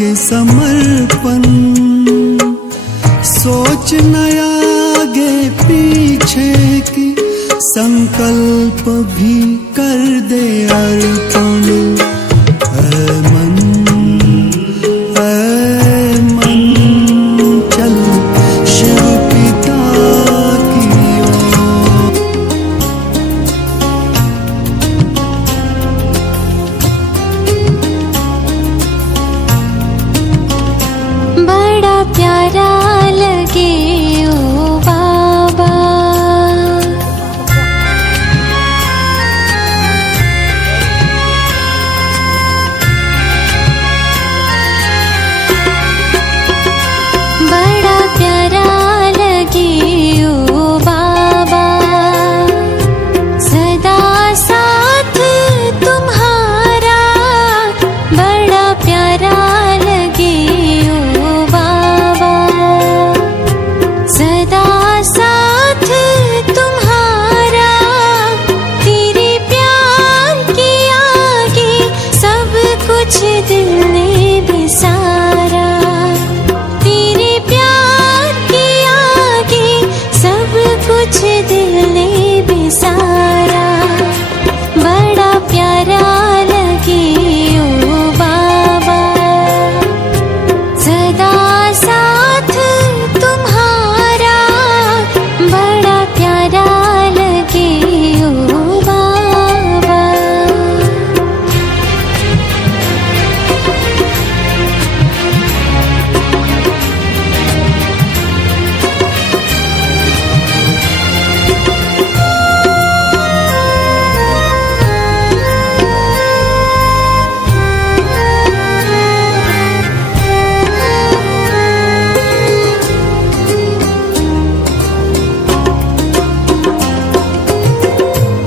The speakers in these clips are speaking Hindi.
लागे समर्पण, सोच न आगे पीछे की, संकल्प भी कर दे अर्पण। ऐ मन चल शिव पिता की ओर। बड़ा प्यारा लगे ओ बाबा, बड़ा प्यारा लगे ओ बाबा, सदा साथ तुम्हारा। बड़ा प्यारा लगे ओ बाबा, सदा साथ तुम्हारा। तेरे प्यार के आगे सब कुछ दिल ने बिसारा। तेरे प्यार के आगे सब कुछ दिल ने बिसारा। बड़ा प्यारा लगे ओ बाबा, सदा साथ तुम्हारा। बड़ा प्यारा लगे ओ बाबा।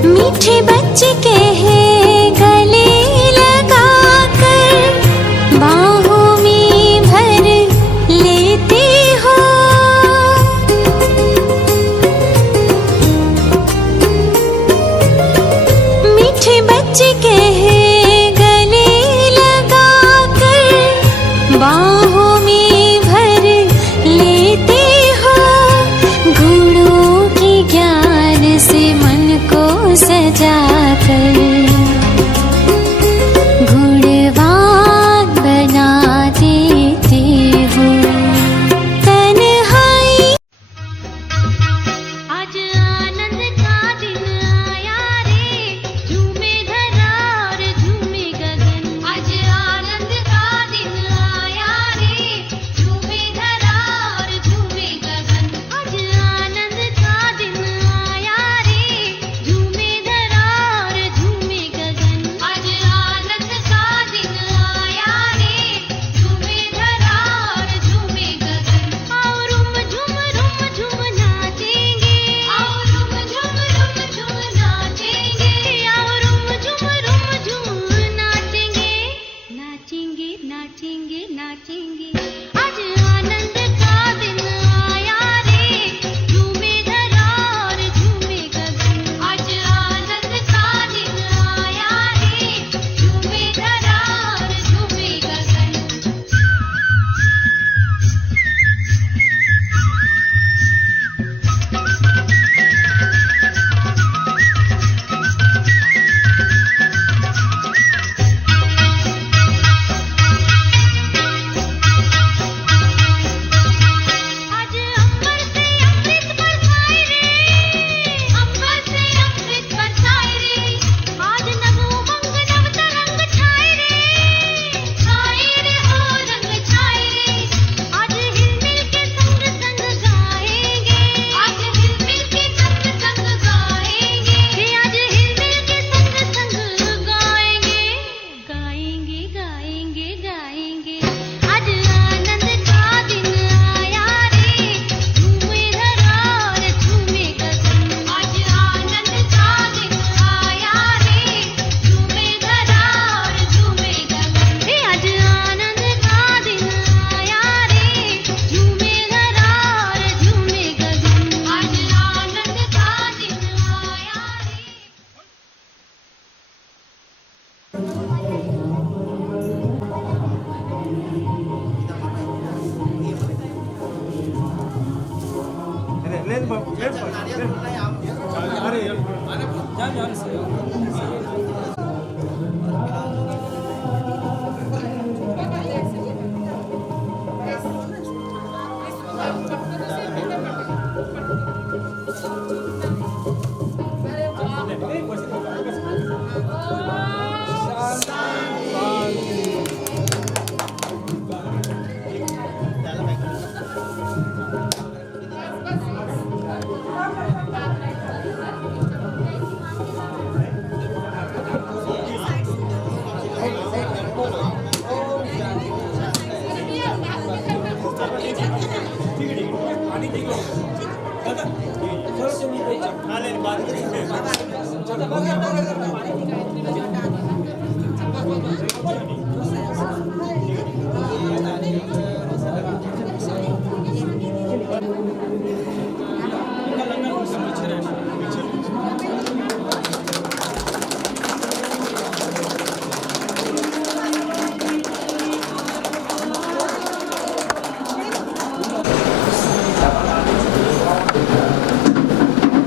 मीठे बच्चे के हैं गले लगाकर, बाहों में भर लेते हो। मीठे बच्चे के हैं गले लगाकर, बाहों में भर लेते हो। गुणों के ज्ञान से मन को सजाकर, गुणवान बना देते हो। तन्हाई आज आनंद का दिन आया रे, झूमे धरा और झूमे गगन। आज आनंद का दिन आया रे, झूमे धरा और झूमे गगन। आज आनंद का दिन आया रे, झूमे धरा और झूमे गगन। आज आनंद का दिन आया रे, झूमे धरा और झूमे गगन। आओ रुम झुम नाचेंगे, आओ रुम झुम नाचेंगे, आओ रुम झुम नाचेंगे, नाचेंगे नाचेंगे नाचेंगे। आज आनंद का दिन आया रे, झूमे धरा और झूमे गगन। आज आनंद का दिन आया रे, झूमे धरा और झूमे गगन।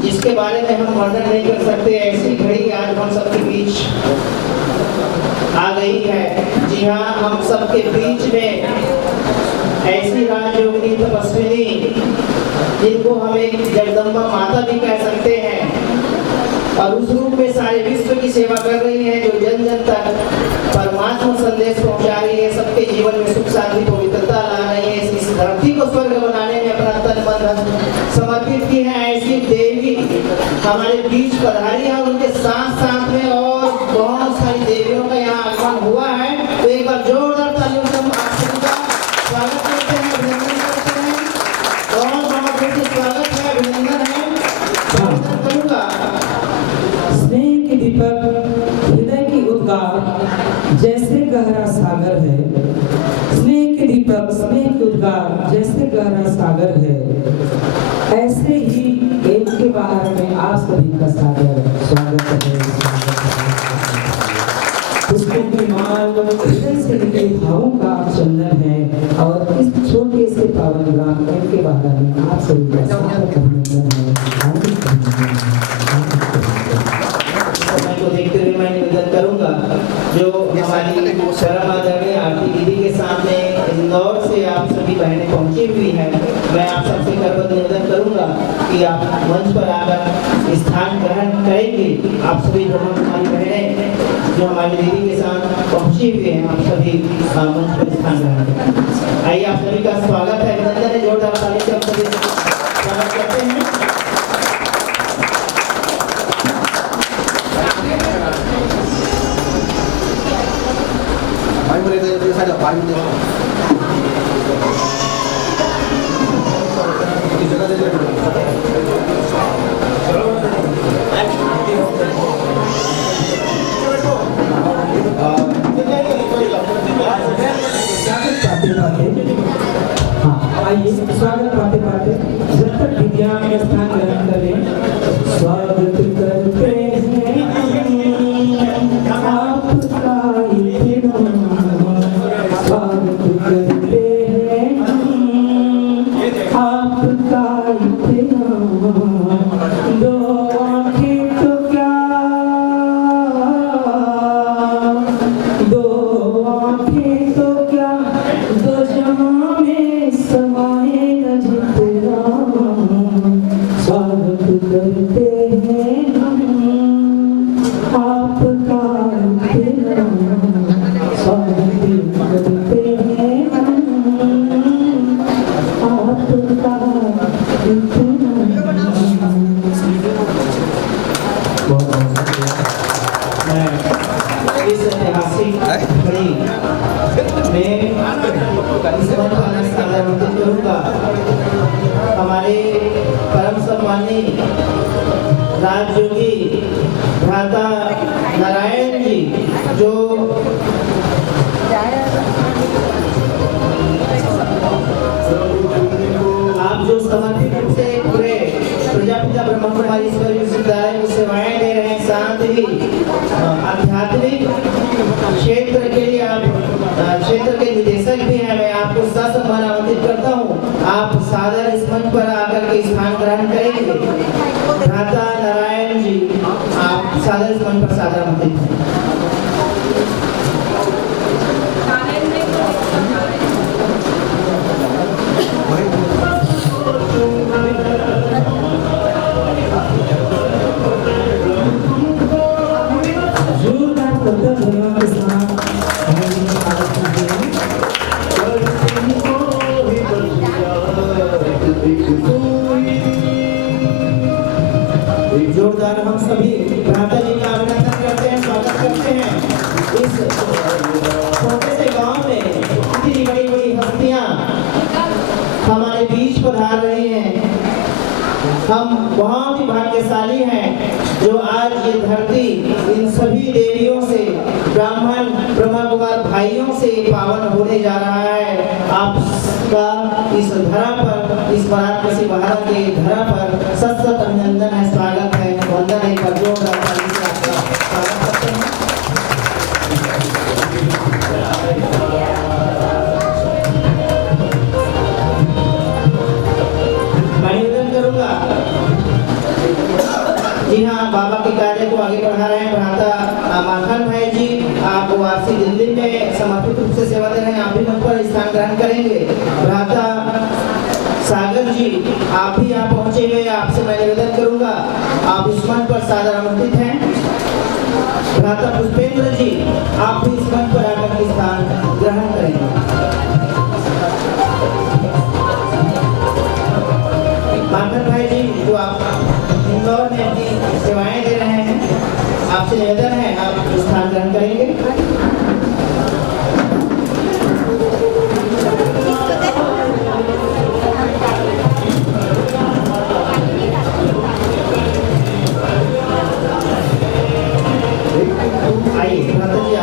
जिसके बारे में हम वर्णन नहीं कर सकते, ऐसी घड़ी आज हम सबके बीच आ गई है। जी हाँ, हम सबके बीच में ऐसी राजयोगिनी तपस्विनी, जिनको हम एक जगदम्बा माता भी कह सकते हैं, और उस रूप में सारे विश्व की सेवा कर रही है, जो जन जन तक परमात्मा संदेश पहुंचा रही है, सबके जीवन में सुख शांति पवित्रता ला रही है, इस धरती को स्वर्ग बनाने में अपना तन मन समर्पित की है। ऐसी देवी हमारे बीच पधारी है, उनके साथ साथ में और बहुत सारी देवियों का यहाँ आगमन हुआ है। तो एक बार जोरदार तालियों से हम आप सभी का स्वागत करते हैं, अभिनंदन करते हैं। बहुत बहुत स्वागत है, अभिनंदन है, स्वागत करूँगा। स्नेह की दीपक हृदय की उद्गार जैसे गहरा सागर है। स्नेह के दीपक स्नेह के उद्गार जैसे गहरा सागर है, ऐसे ही एक के बाहर में आप सभी का सागर स्वागत है। पुष्पों की माल हृदय से निकले भावों का चंदन है, और इस छोटे से पावन ग्राम के बाहर में आप सभी का स्वागत अभिनंदन है। को देखते हुए मैं निवेदन करूंगा, जो हमारी शरण आदरणीय आरती दीदी के सामने इंदौर से आप सभी बहनें पहुंची हुई हैं, मैं आप सबसे करबद्ध निवेदन करूंगा कि आप मंच पर आकर स्थान ग्रहण करेंगे। आप सभी जो हमारी बहनें जो हमारी दीदी के साथ पहुंची हुई हैं, आप सभी मंच पर स्थान ग्रहण करें। आइए, आप सभी का स्वागत है, अभिनंदन है, जोरदार ताली से आप सभी स्वागत करते हैं। आइए, स्वागत पाते पाते जब तक विद्या में स्थान ग्रहण करें, स्वागत करते हैं आपका स्वागत करते हैं आपका दो आंखें तो क्या, दो आंखें तो क्या, दो जहां में समाए न जितना, स्वागत करते हैं आपका स्वागत करते हैं आपका। इस ऐतिहासिक घड़ी में करूँगा हमारे परम सम्मानी राजयोगी भ्राता नारायण जी, जो आप जो समर्पित रूप से पूरे प्रजापिता ब्रह्म कुमारी ईश्वरी विश्वविद्यालय में सेवाएं दे रहे हैं, साथ ही आध्यात्मिक क्षेत्र के लिए आप क्षेत्र के निदेशक भी हैं, मैं आपको ससम्मान आमंत्रित करता हूं। आप सादर इस मंच पर आकर के स्थान ग्रहण करेंगे। आपका इस धरा पर, इस वाराणसी भारत के धरा पर सत सत अभिनंदन है, स्वागत है, वंदन है। पर जोरदार ताली से आपका स्वागत करते हैं। मैं निवेदन करूंगा, जी हाँ, बाबा के कार्य को आगे बढ़ा रहे हैं भ्राता माखन भाई जी, आप वासी दिल्ली में समर्पित रूप से सेवा दे रहे हैं, आप भी मंच पर स्थान ग्रहण करेंगे। भ्राता सागर जी, आप भी यहाँ पहुंचे हुए, आपसे मैं निवेदन करूंगा, आप इस मंच पर सादर आमंत्रित हैं। भ्राता पुष्पेंद्र जी, आप भी इस मंच पर आकर के स्थान ग्रहण करेंगे। माखन भाई जी, जो आप इंदौर में अपनी सेवाएं दे रहे हैं, आपसे निवेदन है, आप स्थान ग्रहण करेंगे। आइए भ्राता जी,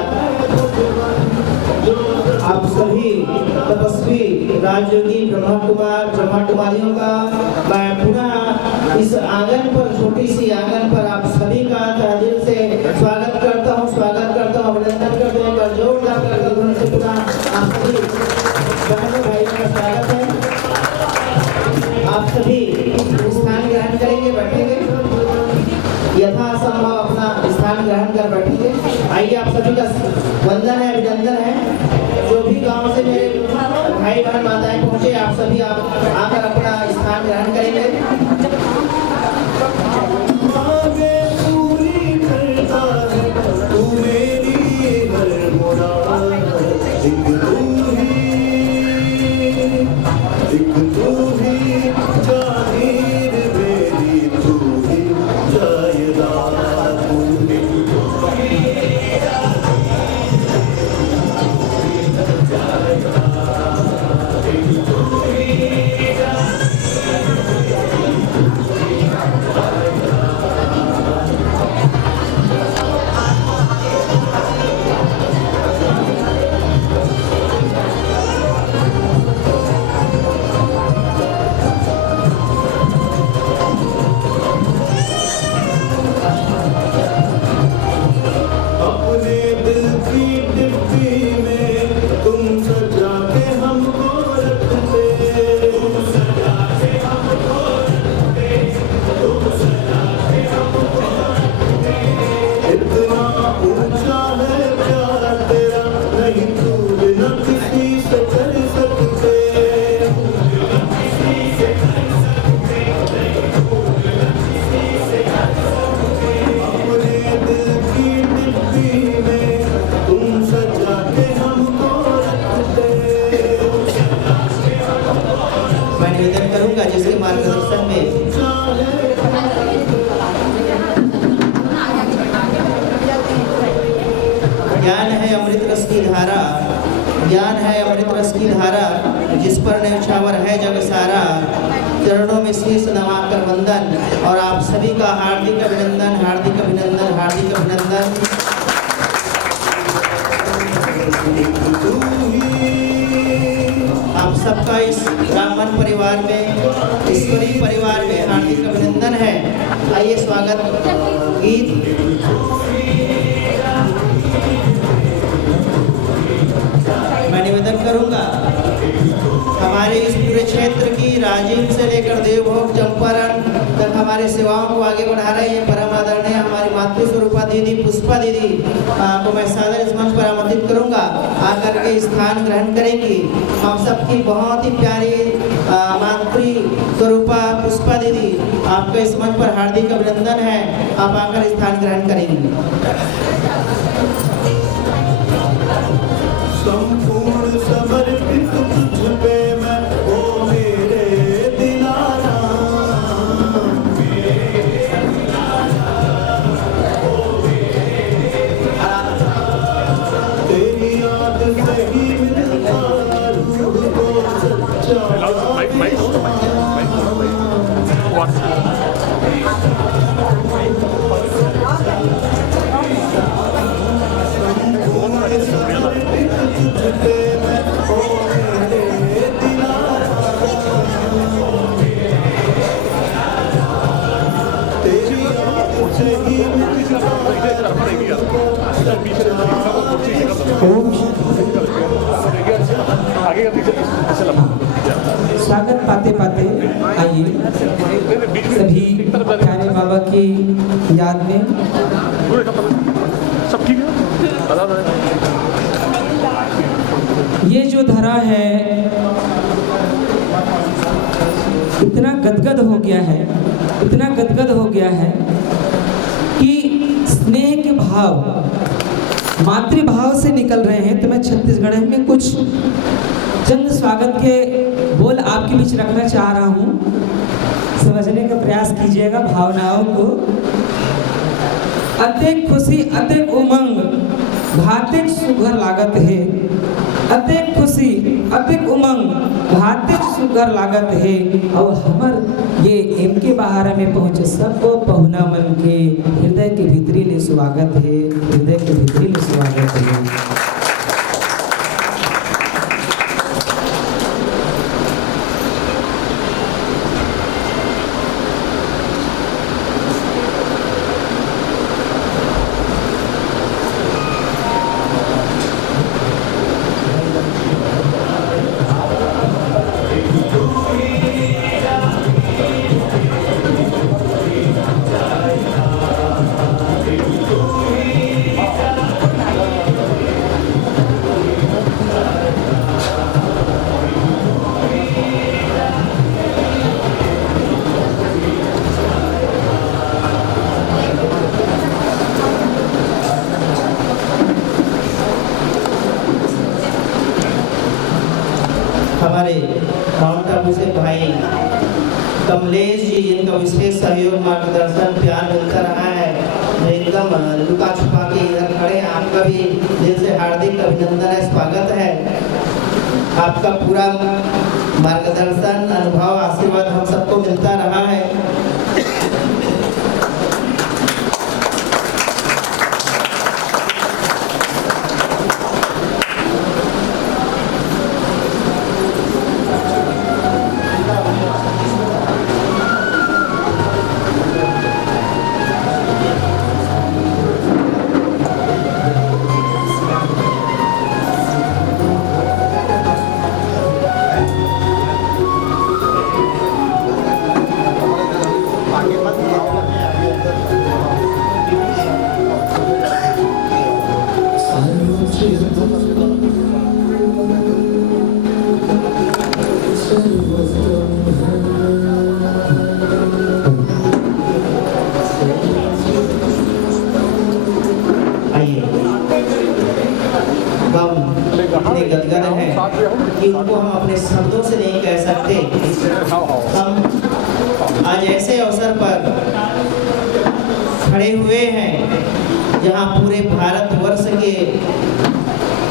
आप सभी तपस्वी राजयोगी ब्रह्मा कुमारियों का मैं पुनः इस आंगन पर, छोटी सी आंगन पर आप सभी का तहे दिल से स्वागत करता हूँ, अभिनंदन करते हैं। पर जोरदार करके ध्वनि से पुनः आप सभी बहनों भाइयों का स्वागत है। आप सभी स्थान ग्रहण करेंगे, बैठेंगे, यथासंभव अपना स्थान ग्रहण कर बैठेंगे। आइए, आप सभी का वंदन है, अभिनंदन है। जो भी गांव से मेरे भाई बहन माताएं पहुंचे, आप सभी आकर अपना स्थान ग्रहण करेंगे। आगे पूरी करता है तू मेरी हर मुराद, एक तू ही जाहिर मेरी, तू ही जायदाद, तू ही अपने दिल की डिब्बी में तुम सजा के हमको रखते, इतना ऊंचा है प्यार तेरा, नहीं तू बिना किसी से कर सकते। अपने दिल की डिब्बी में तुम सजा के हमको रखते। मैं निवेदन करूंगा, जिसके मार्गदर्शन में ज्ञान है अमृत रस की धारा, ज्ञान है अमृत रस की धारा, जिस पर न्यौछावर है जग सारा, चरणों में शीश नवाकर वंदन। और आप सभी का हार्दिक अभिनंदन, हार्दिक अभिनंदन, हार्दिक अभिनंदन। आप सबका इस ब्राह्मण परिवार में, ईश्वरीय परिवार में हार्दिक अभिनंदन है। आइए, स्वागत गीत मैं निवेदन करूंगा, हमारे इस पूरे क्षेत्र की राजीव से लेकर देवभोग चंपारण तक हमारे सेवाओं को आगे बढ़ा रही है परम आदरणीय हमारी मातृ स्वरूपा दीदी पुष्पा दीदी को मैं सादर इस मंच पर आमंत्रित करूंगा, आकर के स्थान ग्रहण करेंगी। हम सबकी बहुत ही प्यारी मातृ स्वरूपा पुष्पा दीदी, आपका इस मंच पर हार्दिक अभिनंदन है, आप आकर स्थान ग्रहण करेंगी। संपूर्ण समर्पित तुझ पे मैं, ओ मेरे दिलारा, तेरी याद से ही मिलता रूह को सच्चा। आगे का पीछे ऐसे लंबा स्वागत पाते पाते आइए सभी प्यारे बाबा की याद में पूरे सब ठीक है बता दो। ये जो धरा है इतना गदगद हो गया है, इतना गदगद हो गया है कि स्नेह के भाव मातृभाव से निकल रहे हैं। तो मैं छत्तीसगढ़ में कुछ चंद स्वागत के बोल आपके बीच रखना चाह रहा हूँ, समझने का प्रयास कीजिएगा भावनाओं को। अतेक खुशी अतेक उमंग भातिक सुघर लागत है, अतेक खुशी अतेक उमंग भातिक सुघर लागत है। और हमर ये एम के बहारा में पहुँचे सबको पहुना मन के हृदय के भीतरी ले स्वागत है, हृदय के भीतरी ले स्वागत है। हमारे माउंट आबू से भाई कमलेश जी जिनका विशेष सहयोग मार्गदर्शन प्यार मिलता रहा है, जो एकदम लुका छुपा के इधर खड़े हैं, आपका भी दिल से हार्दिक अभिनंदन है, स्वागत है। आपका पूरा मार्गदर्शन अनुभव आशीर्वाद हम सबको मिलता रहा है। इतने गदगद हैं कि उनको हम अपने शब्दों से नहीं कह सकते। हम आज ऐसे अवसर पर खड़े हुए हैं जहां पूरे भारतवर्ष के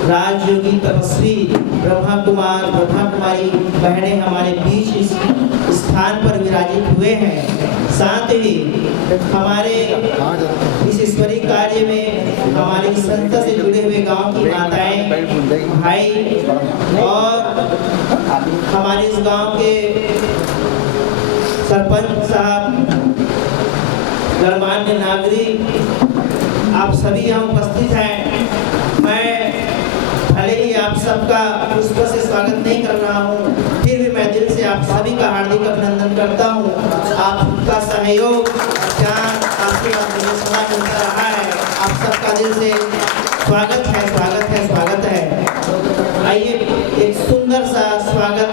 राजयोगी तपस्वी ब्रह्मा कुमार ब्रह्मा कुमारी बहनें हमारे बीच इस स्थान पर विराजित हुए हैं। साथ ही हमारे इस ईश्वरीय कार्य में हमारी संस्था से जुड़े हुए गांव की माताएं, भाई और हमारे इस गांव के सरपंच साहब, गणमान्य नागरिक, आप सभी यहाँ उपस्थित हैं। मैं भले ही आप सबका पुष्प से स्वागत नहीं कर रहा हूँ, फिर भी मैं दिल से आप सभी का हार्दिक अभिनंदन करता हूँ। आपका सहयोग प्यार आशीर्वाद मुझे सदा मिलता रहा है। आप सबका दिल से स्वागत है, स्वागत है, स्वागत है। आइए एक सुंदर सा स्वागत,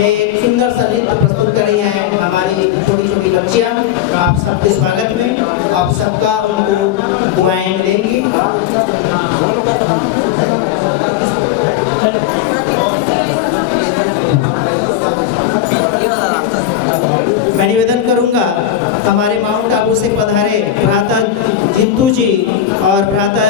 एक सुंदर सा नृत्य प्रस्तुत कर रही हैं हमारी छोटी छोटी बच्चियाँ आप सबके स्वागत में। आप सबका उनको दुआएं मिलेंगी। मैं निवेदन करूंगा हमारे माउंट आबू से पधारे भ्राता जिंतू जी और भ्राता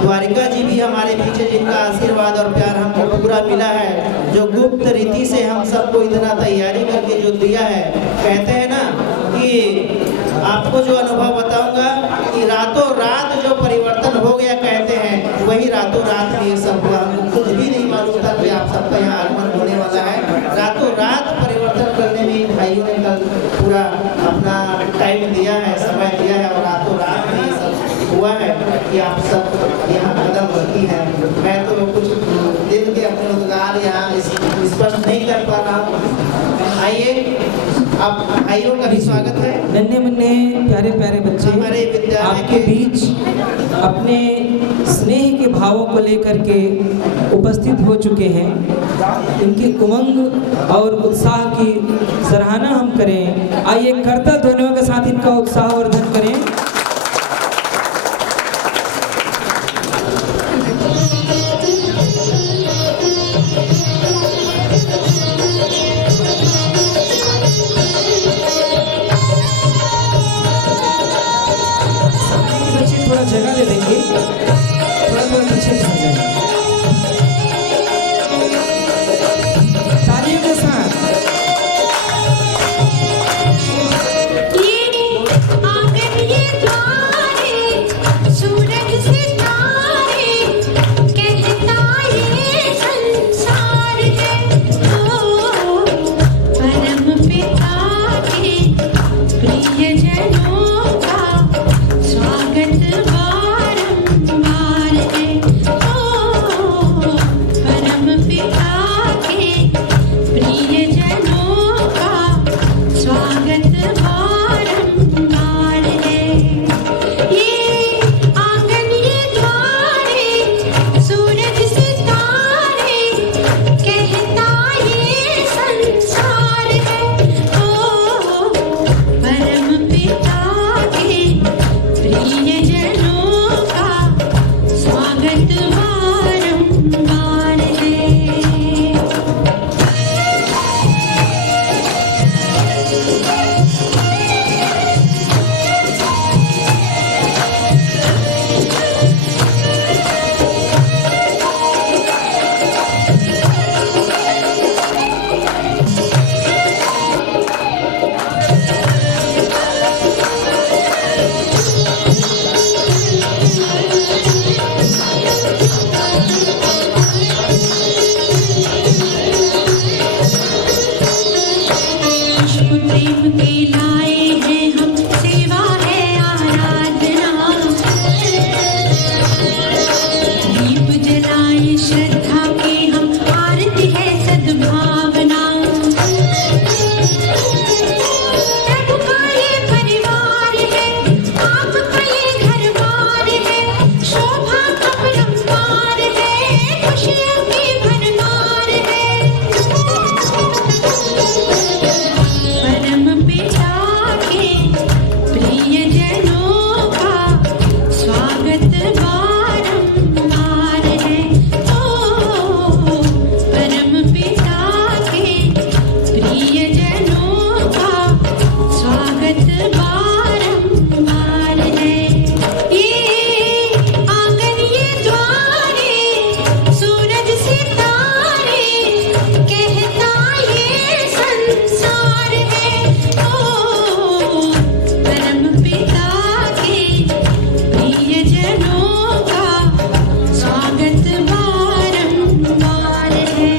द्वारिका जी भी हमारे पीछे, जिनका आशीर्वाद और प्यार हमको पूरा मिला है, जो गुप्त रीति से हम सबको इतना तैयारी करके जो दिया है। कहते हैं ना कि आपको जो अनुभव बताऊंगा कि रातों रात जो परिवर्तन हो गया, कहते हैं वही रातों रात में सब हुआ। कुछ भी नहीं मालूम था कि आप सबका यहाँ आगमन होने वाला है। रातों रात परिवर्तन करने में भाइयों ने कल पूरा अपना टाइम दिया है, समय दिया है और रातों रात में ये सब हुआ है कि आप सब यहाँ कदम रखी है। मैं तो कुछ दिन के अपने उद्गार यहाँ स्पष्ट नहीं कर पा रहा हूँ। आइए, अब भाइयों का भी स्वागत है। नन्हे मुन्ने प्यारे प्यारे बच्चे हमारे विद्यालय आपके बीच अपने स्नेह के भावों को लेकर के उपस्थित हो चुके हैं। इनकी उमंग और उत्साह की सराहना हम करें। आइए करता ध्वनियों के साथ इनका उत्साहवर्धन करें। बच्चे थोड़ा जगह दे देंगे, थोड़ा थोड़ा पीछे से जाएं। तालियों के साथ आंगन ये द्वारे सूरज सितारे कहता ये संसार है। ओ परम पिता के प्रियजनों का स्वागत बारंबार है। ओ परम पिता के प्रियजनों का स्वागत बारंबार है। ये आंगन ये द्वारे सूरज सितारे कहता ये संसार है। ओ परम पिता के प्रियजनों का स्वागत बारंबार है। पुष्प प्रेम के लाए हैं हम, सेवा है आराधना। दीप जलाए श्रद्धा के हम, आरती है सद्भावना। प्रभु का ये परिवार है, आपका ये घर बार है। शोभा अपरंपार है, खुशियों की भरमार है। परम पिता के प्रियजनों का स्वागत बारंबार है। ओ परम पिता के प्रियजनों का स्वागत बारंबार है। ये आंगन ये द्वारे सूरज सितारे कहता ये संसार है। ओ परम पिता के प्रियजनों का स्वागत बारंबार है।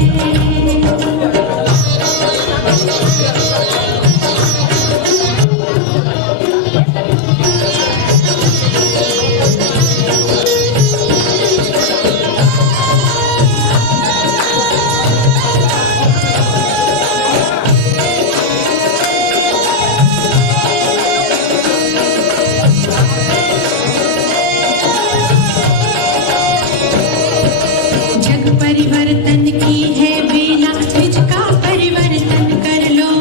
जग परिवर्तन की है बेला, निज का परिवर्तन कर लो।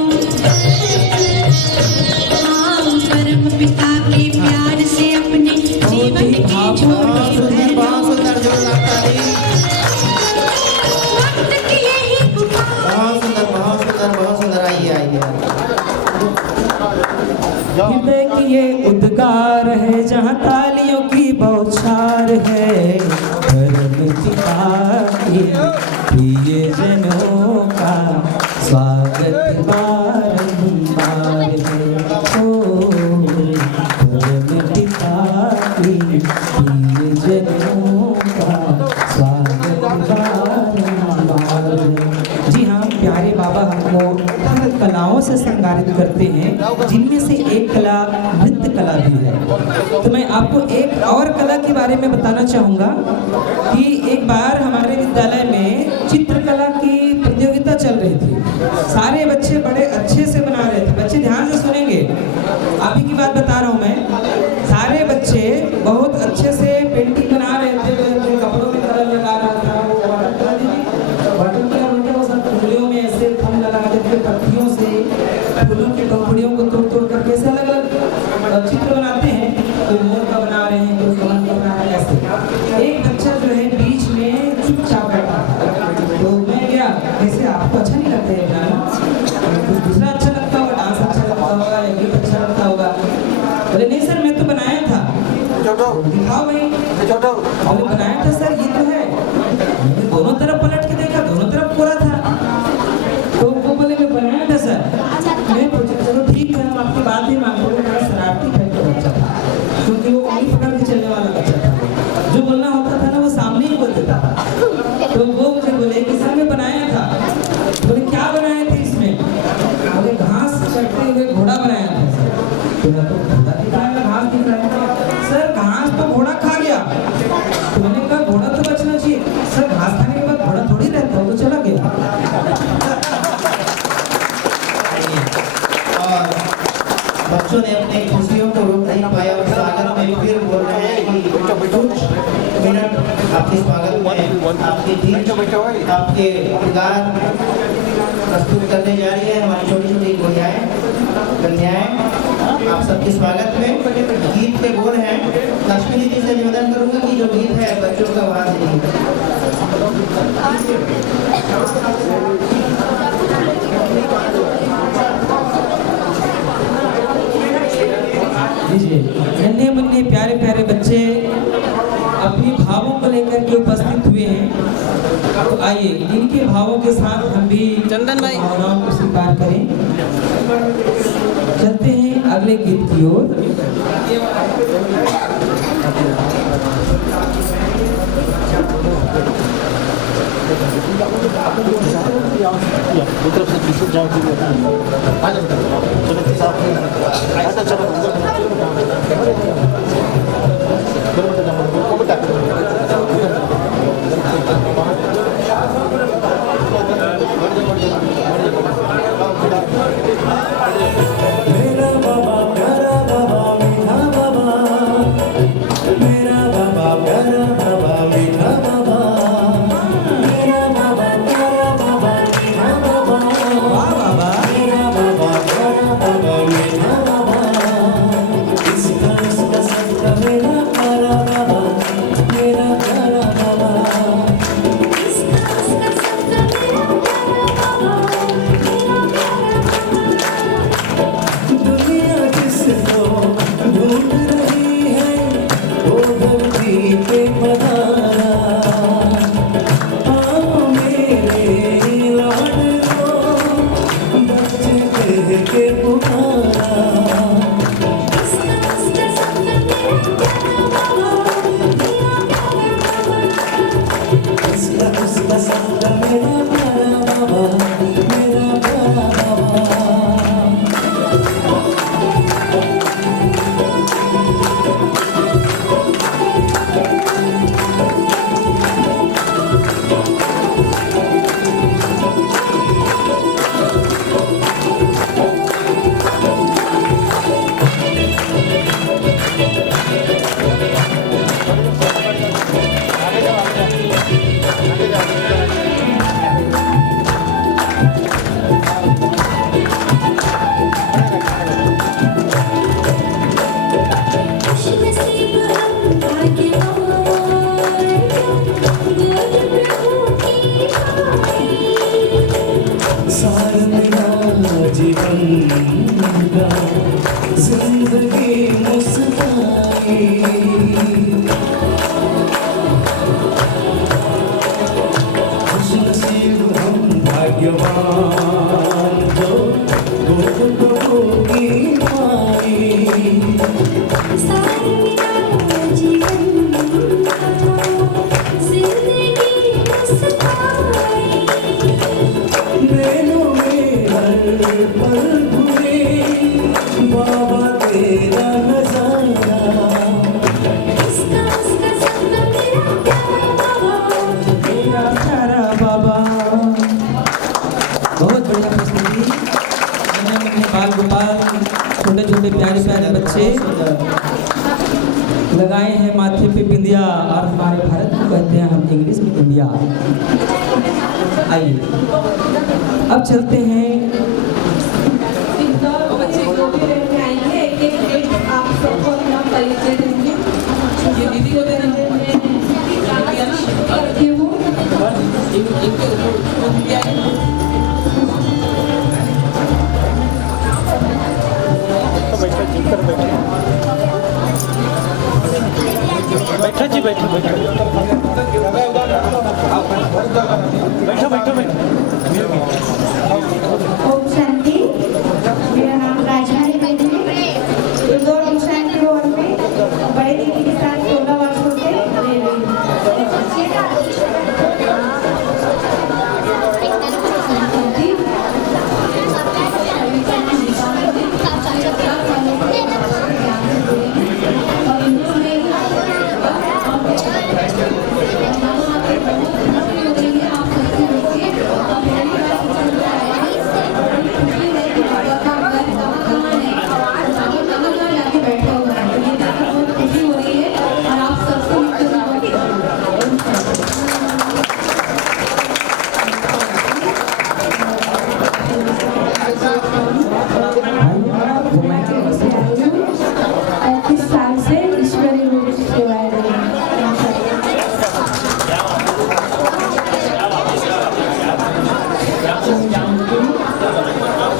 आओ परम पिता के प्यार से अपने जीवन की छोड़ बहुत सुंदर, बहुत सुंदर, जोरदार ताली। वक्त की यही पुकार। बहुत सुंदर, बहुत सुंदर, बहुत सुंदर। आइए आइए। हृदय की ये उद्गार है, जहाँ तालियों की बौछार है। परम पिता के प्रियजनों का स्वागत बारंबार है। ओ परम पिता के प्रियजनों का स्वागत बारंबार है। जी हाँ प्यारे बाबा हमको कलाओं से श्रृंगारित करते हैं, जिनमें से एक कला नृत्य कला भी है। तो मैं आपको एक और कला के बारे में बताना चाहूँगा कि एक बार हमारे विद्यालय में चित्रकला कैसे आपको अच्छा नहीं लगता है बनाना? कुछ दूसरा अच्छा लगता होगा, डांस अच्छा लगता होगा या गीत अच्छा लगता होगा। बोले नहीं सर मैं तो बनाया था। दिखाओ भाई। बोले बनाया था सर, ये तो है। मैंने दोनों तरफ पलट के देखा, दोनों तरफ कोरा था। तो वो बोले मैं बनाया था सर। मैं पूछा चलो ठीक है, हम आपकी बात ही मानते हैं। मेरा शरारती टाइप का बच्चा था, क्योंकि वो उंगली पकड़ के चलने वाला बच्चा था। जो बोलना होता था ना वो सामने ही बोल देता था। तो वो मुझे बोले कि सर मैं बनाया था। बोले क्या बनाए थे इसमें? बोले घास चढ़ते हुए घोड़ा बनाया था सर। तो मैं तो घोड़ा दिख रहा है, घास दिख रहा है। सर घास तो घोड़ा खा गया। तो मैंने कहा घोड़ा तो बचना चाहिए। सर घास खाने के बाद घोड़ा थोड़ी रहता, वो तो चला गया। और बच्चों ने अपनी खुशियों को रोक नहीं पाया और सागर में फिर बोल रहे हैं कि कुछ मिनट आपके स्वागत में आपकी टीम आपके गान प्रस्तुत करने जा रही है। हमारी छोटी छोटी गुड़ियाएं कन्याएं आप सबके स्वागत में। गीत के बोल हैं, लक्ष्मी दीदी से निवेदन करूंगा कि जो गीत है बच्चों का वहाँ लीजिए। नन्हे मुन्ने प्यारे प्यारे बच्चे अपनी भावों को लेकर के उपस्थित हुए हैं। तो आइए इनके भावों के साथ हम भी चंदन भाई भावनाओं को स्वीकार करें। चलते हैं अगले गीत की ओर। मेरा बाबा प्यारा बाबा मीठा बाबा, मेरा बाबा प्यारा बाबा मीठा बाबा, मेरा बाबा प्यारा बाबा मीठा बाबा, मेरा बाबा प्यारा बाबा मीठा बाबा। इसका सबका मेरा प्यारा बाबा, मेरा प्यारा बाबा। दुनिया जिसको ढूंढ रही है वो धरती पे पधारा। आप मेरे लाडलो बच्चे कह के पुकारा। उसका सबका मेरा प्यारा बाबा, मेरा प्यारा बाबा। सार मेरा जीवन का जिंदगी मुस्काई। खुशनसीब हम भाग्यवान जो गोद की पाई। नैनों में हर पल घूमे बाबा तेरा नजारा। मेरा प्यारा बाबा। बहुत बढ़िया प्रस्तुति। बाल गोपाल छोटे छोटे प्यारे प्यारे बच्चे लगाए हैं माथे पे बिंदिया, और हमारे भारत को कहते हैं हम इंग्लिश में इंडिया। आइए अब चलते हैं। बच्चे जो भी रहने आएंगे एक एक प्लेट आप सबको अपना परिचय देंगे। ये दीदी को देना है। करती हूँ। अच्छा जी बैठो बैठो बैठो बैठो बैठो ओम शांति। मेरा नाम राजधानी बेदी है। इंदौर निशान के वार्ड में बड़े दीदी के साथ 16 वर्षों से रह रही हूँ।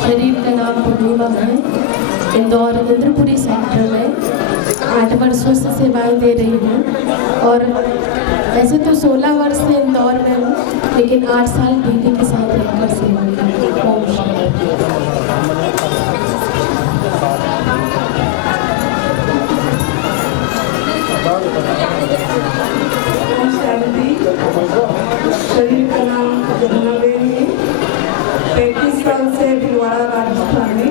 शरीफ का नाम पूर्णिमा है। इंदौर इंद्रपुरी सेक्टर में 8 वर्षों से सेवाएं दे रही हूँ और वैसे तो 16 वर्ष से इंदौर में हूँ, लेकिन 8 साल दीदी के साथ रहकर सेवा की। ओम शांति। शरीर का नाम जमुना बेनी है। 35 साल से भिलवाड़ा राजस्थान में।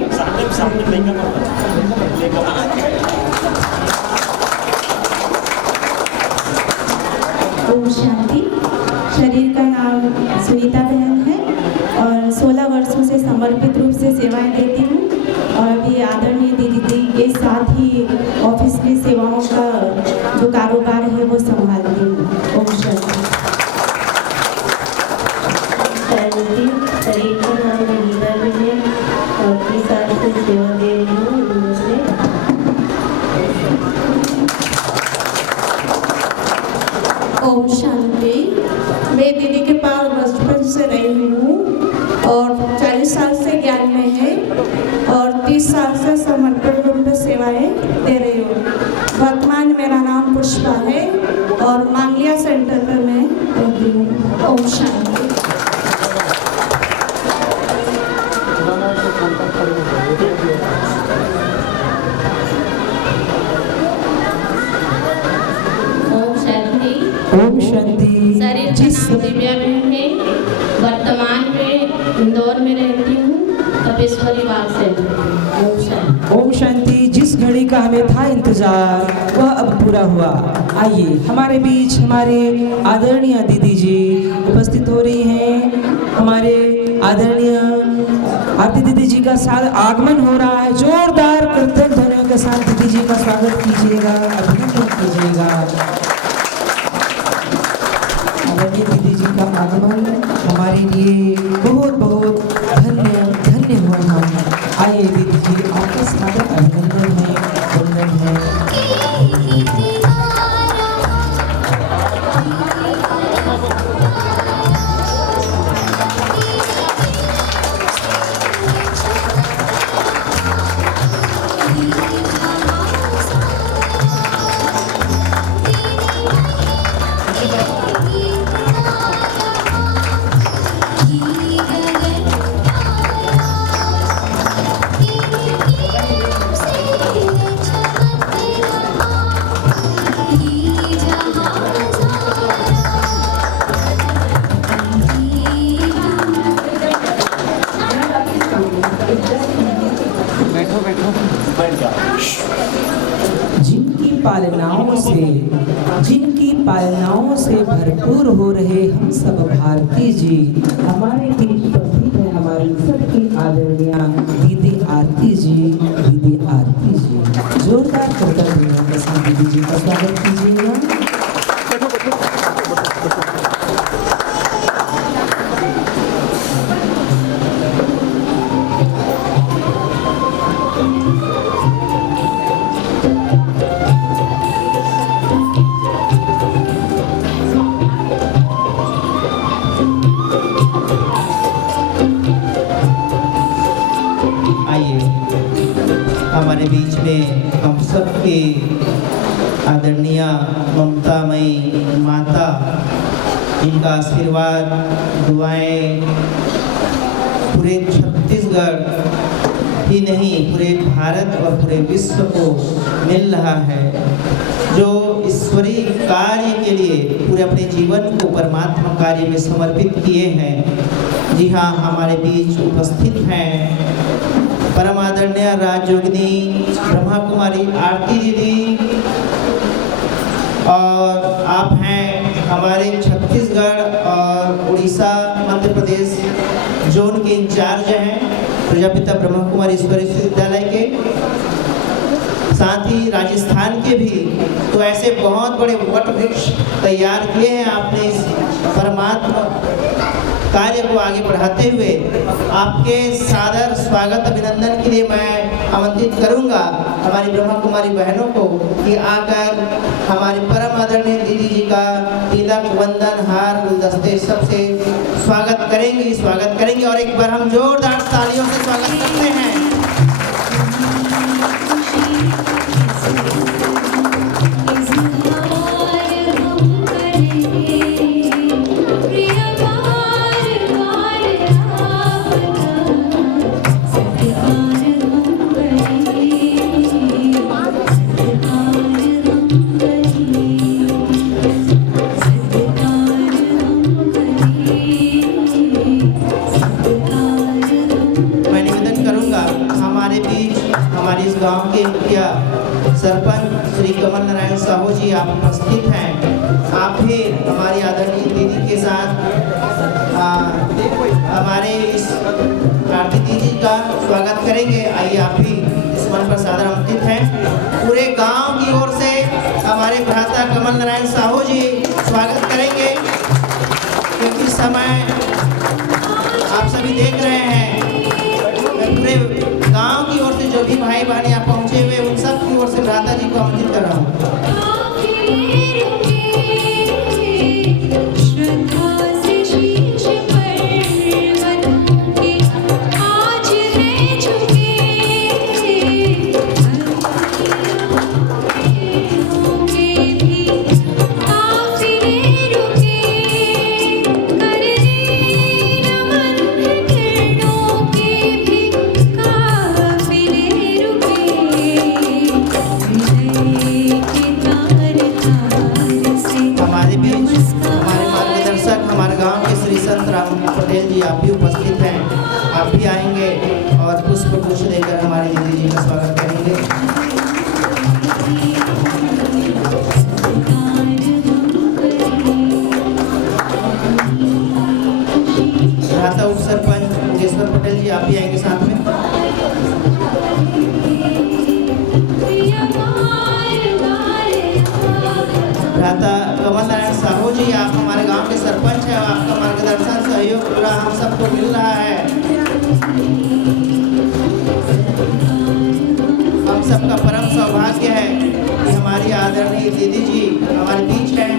ओम शांति। शरीर का नाम सुनीता बहन है और 16 वर्षों से समर्पित रूप से सेवाएं देती हूँ और अभी आदरणीय दीदी के साथ ही ऑफिस की सेवाओं का जो कारोबार है वो संभालती हूँ। ओम शांति। शरीर का नाम नीला भी है और 30 साल से सेवा दे रही हूँ। ओम शांति। मैं दीदी के पास बचपन से रही हूँ और 40 साल से ज्ञान में है और 30 साल से समर्पण रूप में सेवाएं दे रही हूँ। वर्तमान मेरा नाम पुष्पा है और मांगलिया सेंटर पर मैं रहती हूँ। ओम शांति। ओम शांति। शरीर का नाम दिव्या बहन है। वर्तमान में इंदौर में रहती हूँ, तपेश्वरी बाग से। ओम शांति। ओम शांति। जिस घड़ी का हमें था इंतजार वह अब पूरा हुआ। आइए हमारे बीच हमारे आदरणीय दीदी जी उपस्थित हो रही हैं। हमारे आदरणीय आरती दीदी जी का आगमन हो रहा है। जोरदार कृतज्ञ ध्वनियों के साथ दीदी जी का स्वागत कीजिएगा, अभिनंदन कीजिएगा। दीदी जी का आगमन हमारे लिए बहुत बहुत धन्य हुआ हम। आइए दीदी जी आपके स्वागत अभिनंदन है, वंदन है। जिनकी पालनाओं से भरपूर हो रहे हम सब भारती जी हमारे बीच उपस्थित है। हमारी सबकी आदरणीय दीदी आरती जी, दीदी आरती जी जोरदार कृतज्ञता के साथ दीदी जी का स्वागत कीजिएगा। हमारे बीच में हम सबके आदरणीय ममतामयी माता, इनका आशीर्वाद दुआएं पूरे छत्तीसगढ़ ही नहीं पूरे भारत और पूरे विश्व को मिल रहा है, जो ईश्वरीय कार्य के लिए पूरे अपने जीवन को परमात्मा कार्य में समर्पित किए हैं। जी हाँ, हमारे बीच उपस्थित हैं परम आदरणीय राजयोगिनी ब्रह्मा कुमारी आरती दीदी, और आप हैं हमारे छत्तीसगढ़ और उड़ीसा मध्य प्रदेश जोन के इंचार्ज हैं प्रजापिता ब्रह्मा कुमारी ईश्वरीय विश्वविद्यालय के, साथ ही राजस्थान के भी। तो ऐसे बहुत बड़े वट वृक्ष तैयार किए हैं आपने इस परमात्मा कार्य को आगे बढ़ाते हुए। आपके सादर स्वागत अभिनंदन के लिए मैं आमंत्रित करूंगा हमारी ब्रह्मा कुमारी बहनों को कि आकर हमारे परम आदरणीय दीदी जी का तिलक, वंदन, हार, गुलदस्ते सबसे स्वागत करेंगे और एक बार हम जोरदार तालियों से स्वागत करते हैं। गांव के मुखिया सरपंच श्री कमल नारायण साहू जी आप उपस्थित हैं। आप भी हमारी आदरणीय दीदी के साथ हमारे इस आरती दीदी का स्वागत करेंगे। आइए आप भी इस मंच पर सादर आमंत्रित हैं। पूरे गांव की ओर से हमारे भ्राता कमल नारायण साहू जी स्वागत करेंगे, क्योंकि इस समय आप सभी देख रहे हैं पूरे गांव की ओर से जो भी भाई बहन यहाँ पहुंचे हुए उन सब की ओर से भ्राता जी को आमंत्रित कर रहा हूँ। आप भी उपस्थित हैं, आप भी आएंगे और पुष्प गुच्छ देकर हमारी दीदी जी का स्वागत करेंगे। भ्राता उप सरपंच योगेश्वर पटेल जी आप भी आएंगे साथ में। भ्राता कमल नारायण साहू जी आप हमारे गांव के सरपंच हैं, आपका मार्गदर्शन सहयोग पूरा हम सबको मिल रहा है। हम सबका परम सौभाग्य है कि हमारी आदरणीय दीदी जी हमारे बीच हैं।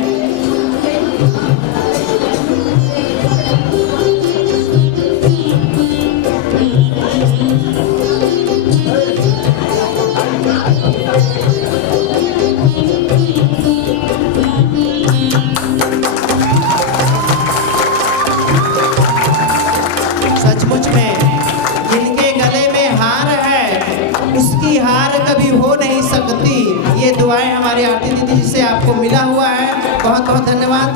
ये दुआएं हमारी आरती दीदी जी से आपको मिला हुआ है। बहुत बहुत धन्यवाद।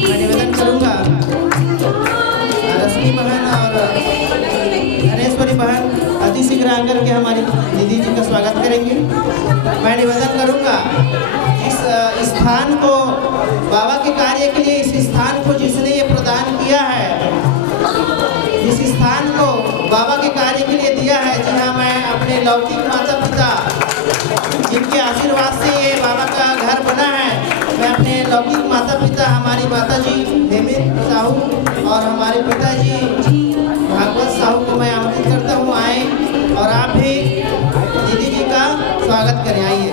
मैं निवेदन करूंगा रश्मि बहन और धनेश्वरी बहन अति शीघ्र आकर के हमारी दीदी जी का स्वागत करेंगे। मैं निवेदन करूंगा इस स्थान को बाबा के कार्य के लिए, इस स्थान को जिसने ये प्रदान किया है, इस स्थान को बाबा के कार्य के लिए दिया है। जी हाँ, मैं अपने लौकिक माता पिता जिनके आशीर्वाद से ये बाबा का घर बना है, मैं अपने लौकिक माता पिता हमारी माता जी हेमित साहू और हमारे पिताजी भागवत साहू को मैं आमंत्रित करता हूँ आए और आप भी दीदी जी का स्वागत करें। आइए।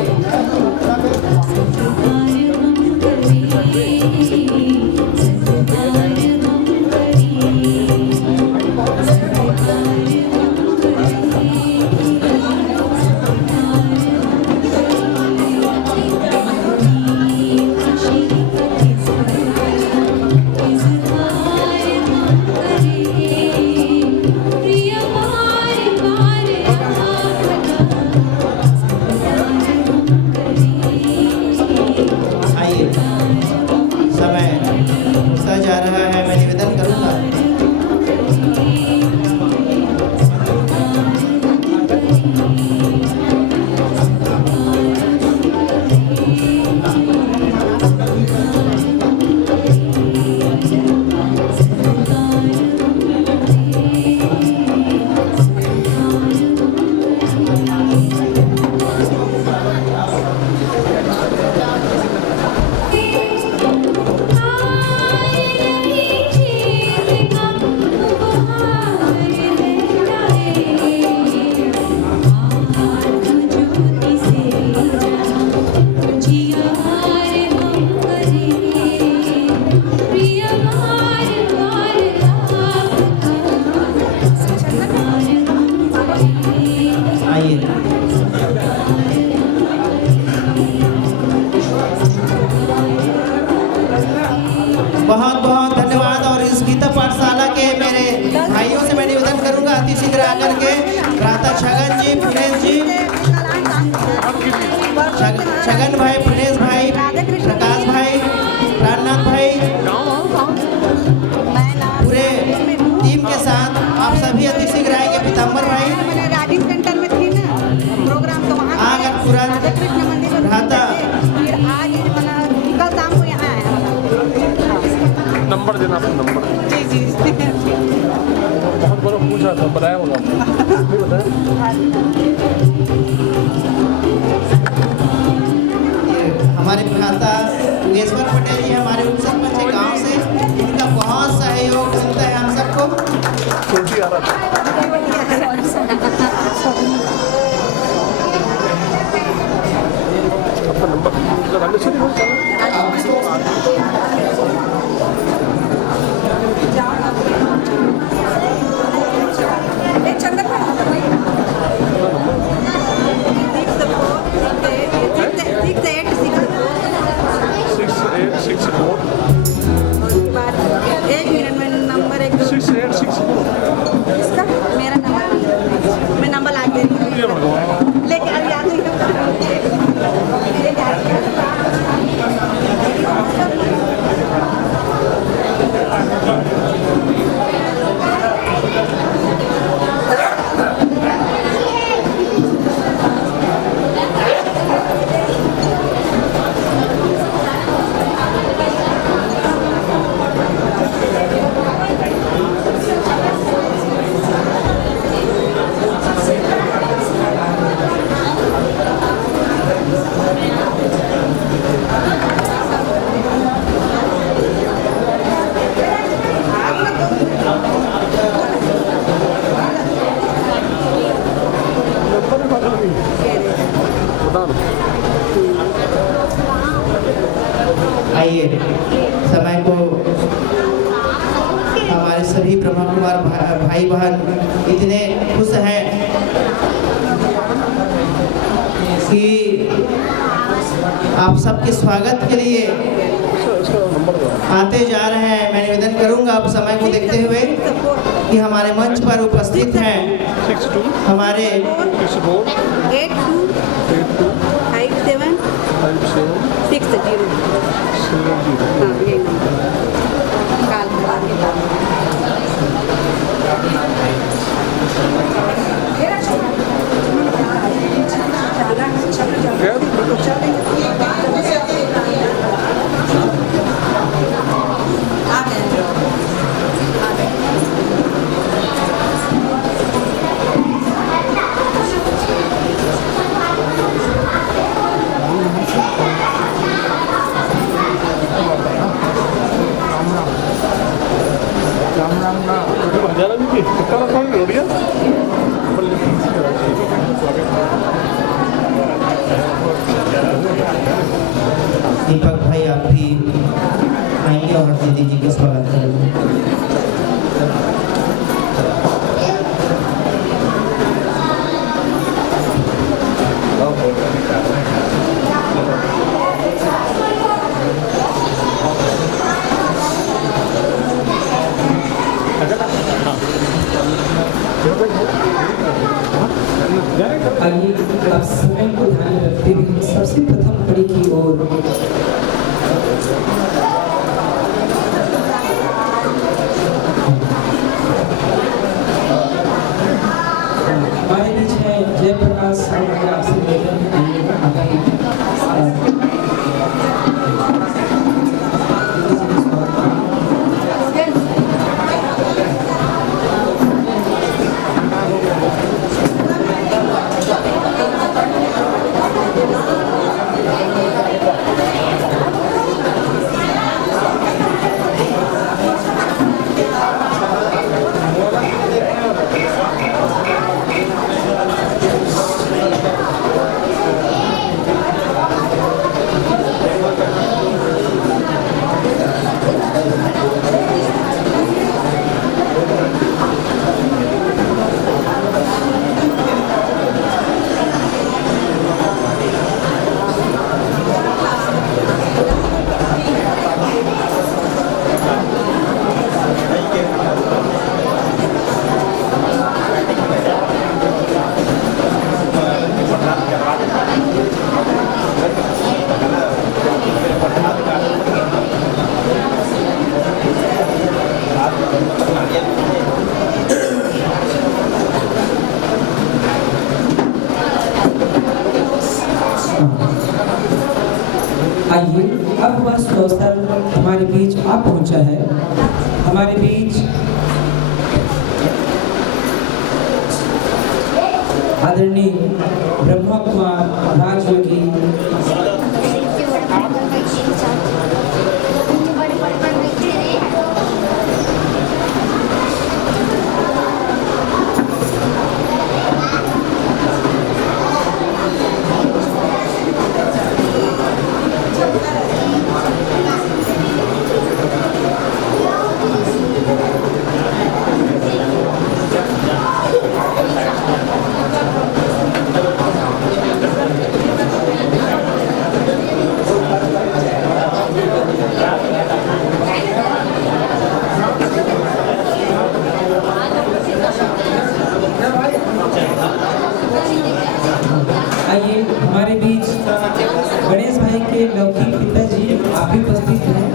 बहुत बहुत धन्यवाद। और इस गीता पाठशाला के मेरे भाइयों से मैं निवेदन करूंगा अति शीघ्र आकर के भ्राता छगन जी, फुनेश जी, छगन भाई, फुनेश भाई, प्रकाश भाई, प्राणनाथ भाई, पूरे टीम के साथ आप सभी अति शीघ्र आएंगे। पीताम्बर भाई राजीव सेंटर में थी ना प्रोग्राम, तो वहाँ आकर पूरा कृष्ण मंदिर में भ्राता फिर आज कल शाम को यहाँ आया। नंबर देना, अपना नंबर। जी जी बहुत बड़ा पूछा था, बताया होगा नहीं बताया। हमारे भ्राता योगेश्वर पटेल जी हमारे उप सरपंच है गाँव से, इनका बहुत सहयोग मिलता है हम सबको। छोटी आ रहा था। अपना नंबर रामेश्वरी हो एक मिनट में नंबर एक 6864 इसका मेरा नंबर मैं नंबर ला दे रही हूँ लेके अभी आती आइए समय को हमारे सभी ब्रह्मा कुमार भाई बहन इतने खुश हैं कि आप सबके स्वागत के लिए आते जा रहे हैं। मैं निवेदन करूंगा आप समय को देखते हुए कि हमारे मंच पर उपस्थित हैं हमारे 1 आइए अब वह अवसर हमारे बीच आ पहुंचा है। हमारे बीच आदरणीय ब्रह्मा कुमार राजयोगी आइए हमारे बीच गणेश भाई के लौकिक पिताजी आप भी उपस्थित हैं।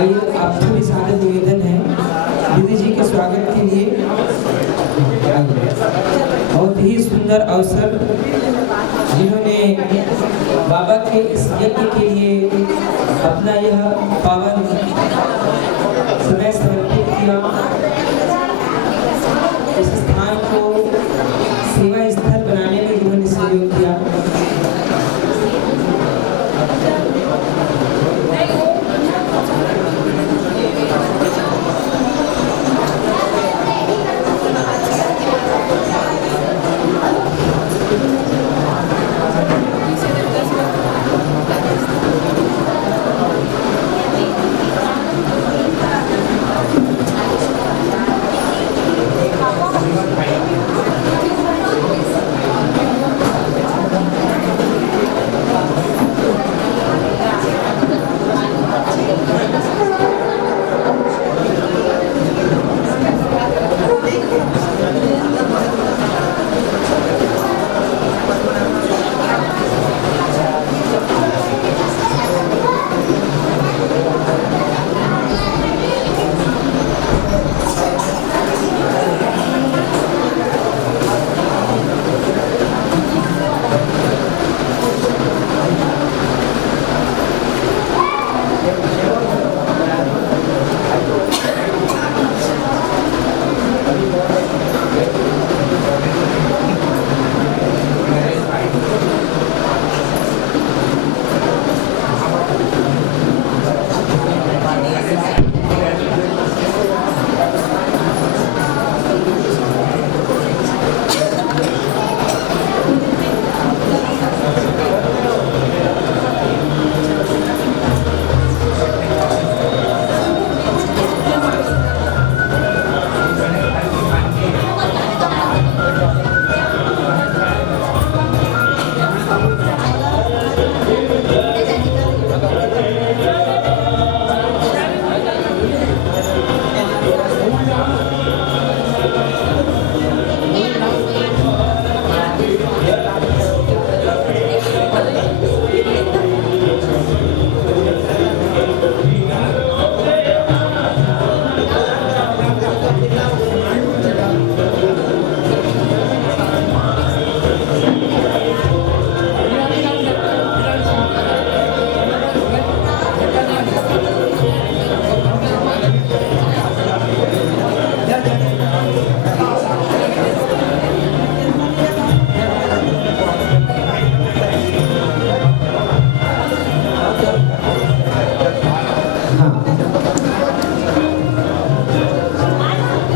आइए आपसे भी सादर निवेदन है दीदी जी के स्वागत के लिए। बहुत ही सुंदर अवसर जिन्होंने बाबा के इस यज्ञ के लिए अपना यह पावन समय समर्पित किया। इस स्थान को सेवा स्थल बनाने में जिन्होंने सहयोग किया।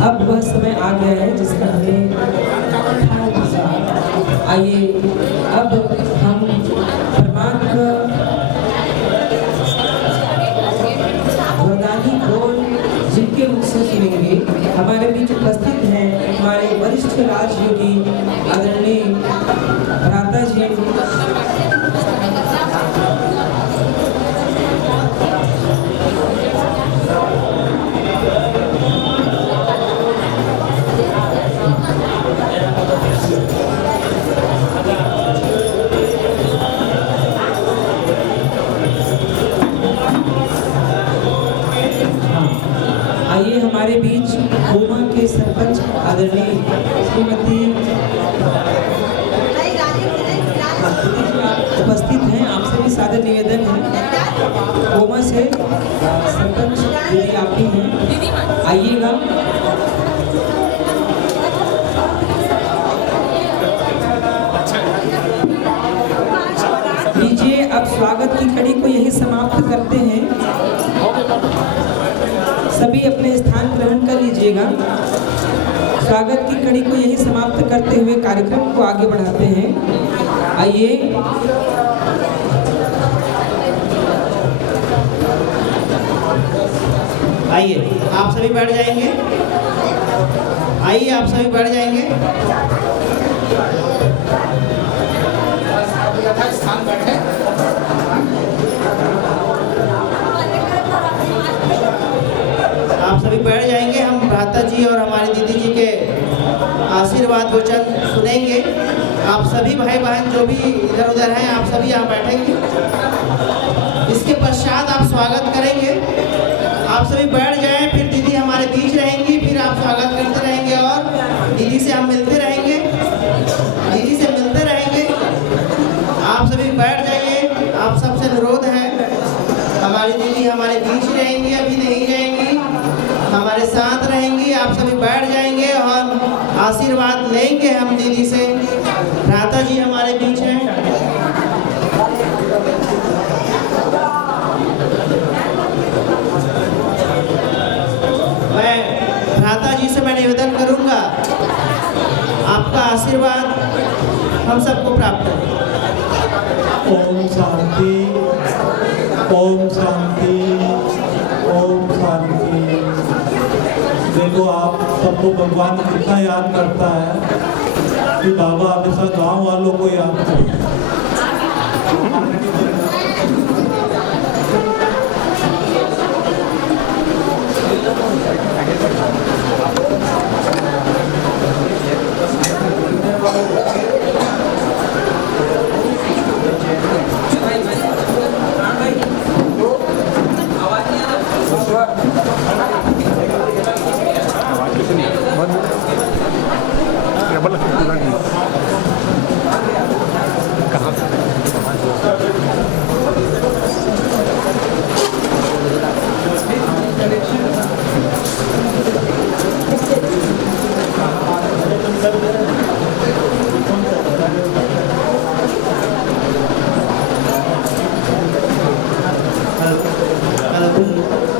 अब वह समय आ गया है जिसका हमें आइए अब हम परमात्मा वरदानी बोल जिनके मुख से सुनेंगे। हमारे बीच उपस्थित हैं हमारे वरिष्ठ राजयोगी आदरणीय भ्राता जी। आइए हमारे बीच गोमा के सरपंच आदरणीय श्रीमती कोमा से सरपंच दीदी आप ही हैं, आइएगा। लीजिए, अब स्वागत की कड़ी को यही समाप्त करते हैं। सभी अपने स्थान ग्रहण कर लीजिएगा। स्वागत की कड़ी को यही समाप्त करते हुए कार्यक्रम को आगे बढ़ाते हैं। आइए, आइए आप सभी बैठ जाएंगे। आइए आप सभी बैठ जाएंगे। आप सभी बैठ जाएंगे। हम भ्राता जी और हमारी दीदी जी के आशीर्वाद वचन सुनेंगे। आप सभी भाई बहन जो भी इधर उधर हैं, आप सभी यहाँ बैठेंगे। इसके पश्चात आप स्वागत करेंगे। आप सभी बैठ जाएं, फिर दीदी हमारे बीच रहेंगी, फिर आप स्वागत करते रहेंगे और दीदी से हम मिलते रहेंगे। दीदी से मिलते रहेंगे। आप सभी बैठ जाइए। आप सबसे अनुरोध है, हमारी दीदी हमारे बीच रहेंगी, अभी नहीं रहेंगी, हमारे साथ रहेंगी। आप सभी बैठ जाएंगे और आशीर्वाद लेंगे हम दीदी से। भ्राता जी हमारे बीच हैं। मैं भ्राता जी से मैं निवेदन करूंगा, आपका आशीर्वाद हम सबको प्राप्त हो। ओम शांति, ओम शांति, ओम शांति। देखो आप सबको भगवान कितना याद करता है कि बाबा हमेशा गांव वालों को याद करता है।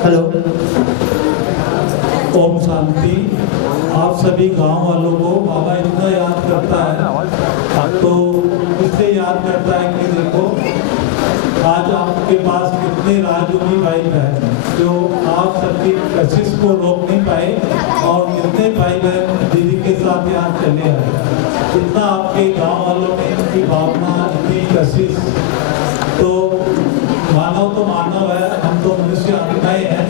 हेलो। ओम शांति। आप सभी गांव वालों को बाबा इतना याद करता है, तो इससे याद करता है कि देखो आज आपके पास कितने राजयोगी भाई बहन जो आप सबकी कशिश को रोक नहीं पाए, और कितने भाई बहन दीदी के साथ यहाँ चले आए। इतना आपके गांव वालों में इनकी भावना, इतनी कशिश, तो मानव तो मानव है, हम तो मनुष्य आत्माएं हैं,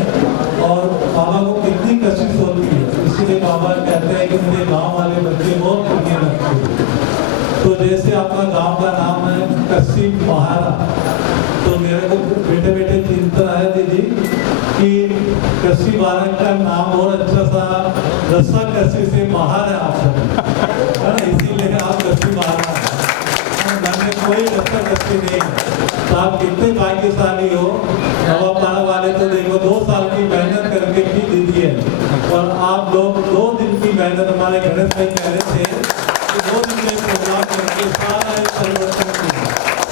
और बाबा को कितनी कशिश होती है। इसीलिए बाबा कहते हैं कि मेरे गांव वाले बच्चे बहुत पुण्य लगते हैं। तो जैसे आपका गांव का नाम है कस्सी महारा, तो मेरे को बेटे बेटे चिंता है दीदी कि कस्सी महारा का नाम और अच्छा सा रस्सा कस्सी से बाहर है आप सब, है ना, इसीलिए आप कस्सी महारा है। मैंने कोई रस्सा कस्सी नहीं है। तो आप कितने भाग्यशाली हो। नवापाड़ा वाले तो देखो 2 साल की मेहनत करके भी दीदी है, और आप लोग 2 दिन की मेहनत, हमारे गणेश भाई कह रहे थे कि 2 दिन में प्रोग्राम करके सारा एक परिवर्तन किया।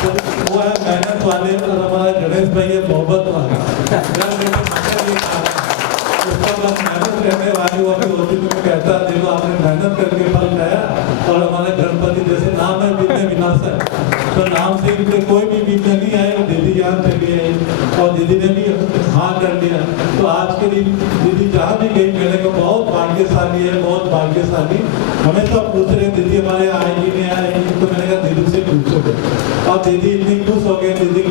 तो वो है मेहनत वाले, और हमारा गणेश भाई है मोहब्बत वाला। मेहनत करने वाली वो भी होती तो कहता देखो आपने मेहनत करके फल पाया, और हमारे गणपति जैसे नाम है विघ्न विनाशक, तो नाम से इनके कोई भी विघ्न नहीं आए। दीदी यहाँ चली आई और दीदी ने भी हाँ कर लिया। तो आज के दिन दीदी जहाँ भी गई मैंने को बहुत भाग्यशाली है, बहुत भाग्यशाली। हमेशा पूछ रहे दीदी हमारे आएगी नहीं आएगी, तो मैंने कहा दीदी से पूछोगे। और दीदी इतनी खुश हो गई, दीदी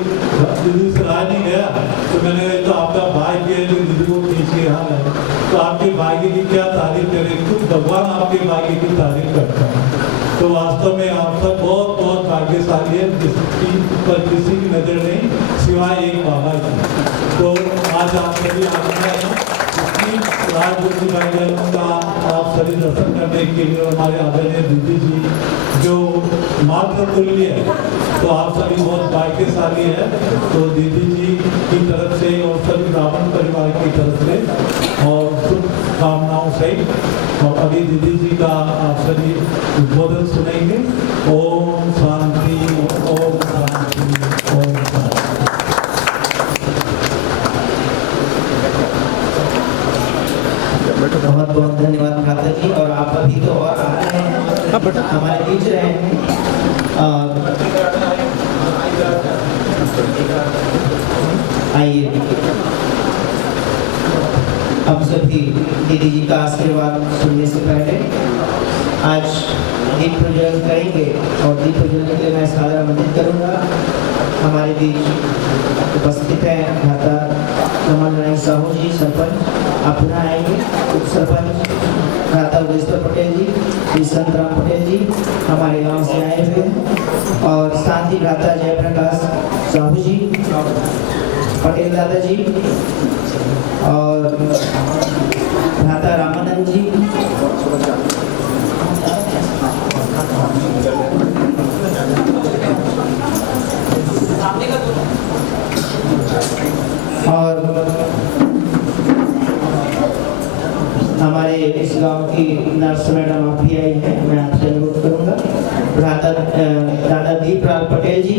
से रहा नहीं गया, तो मैंने कहा तो आपका भाग्य है जो दीदी को खींच के यहाँ लाए। तो आपके भाग्य की क्या तारीफ करें, खुद भगवान आपके भाग्य की तारीफ करता है। तो वास्तव में आप सब बहुत बहुत भाग्यशाली है, जिसकी पर किसी की नजर नहीं सिवाय एक बाबा की। तो आज आप सभी आनंद अभी राजज्योति भाईजान का आप सभी दर्शन करने के लिए हमारे आदरणीय दीदी जी जो मातृ तुल्य है, तो आप सभी बहुत भाग्यशाली है। तो दीदी जी की तरफ से और सभी ब्राह्मण परिवार की तरफ से और शुभकामनाओं से और अभी दीदी जी का आप सभी उद्बोधन सुनेंगे। ओम शांति, ओम शांति, ओम शांति। बहुत बहुत धन्यवाद भ्राता जी। और आप अभी तो और आ रहे हैं, हमारे बीच रहे हैं। आइए हम सभी दीदी जी का आशीर्वाद सुनने से पहले आज दीप प्रज्वलन करेंगे और दीप प्रज्वलन के लिए मैं सादर आमंत्रित करूंगा। हमारे बीच उपस्थित है भ्राता रमन नारायण साहू जी सरपंच, आप पुनः आएंगे। उप सरपंच भ्राता उदेश्वर पटेल जी, श्री संत राम पटेल जी हमारे गांव से आए हुए हैं और साथ ही भ्राता जयप्रकाश साहू जी, पटेल दादा जी और भ्राता रामानंद जी। और हमारे इस गांव की नर्स मैडम आप भी आई हैं, मैं आपसे अनुरोध करूंगा। भ्राता दादा दीपलाल पटेल जी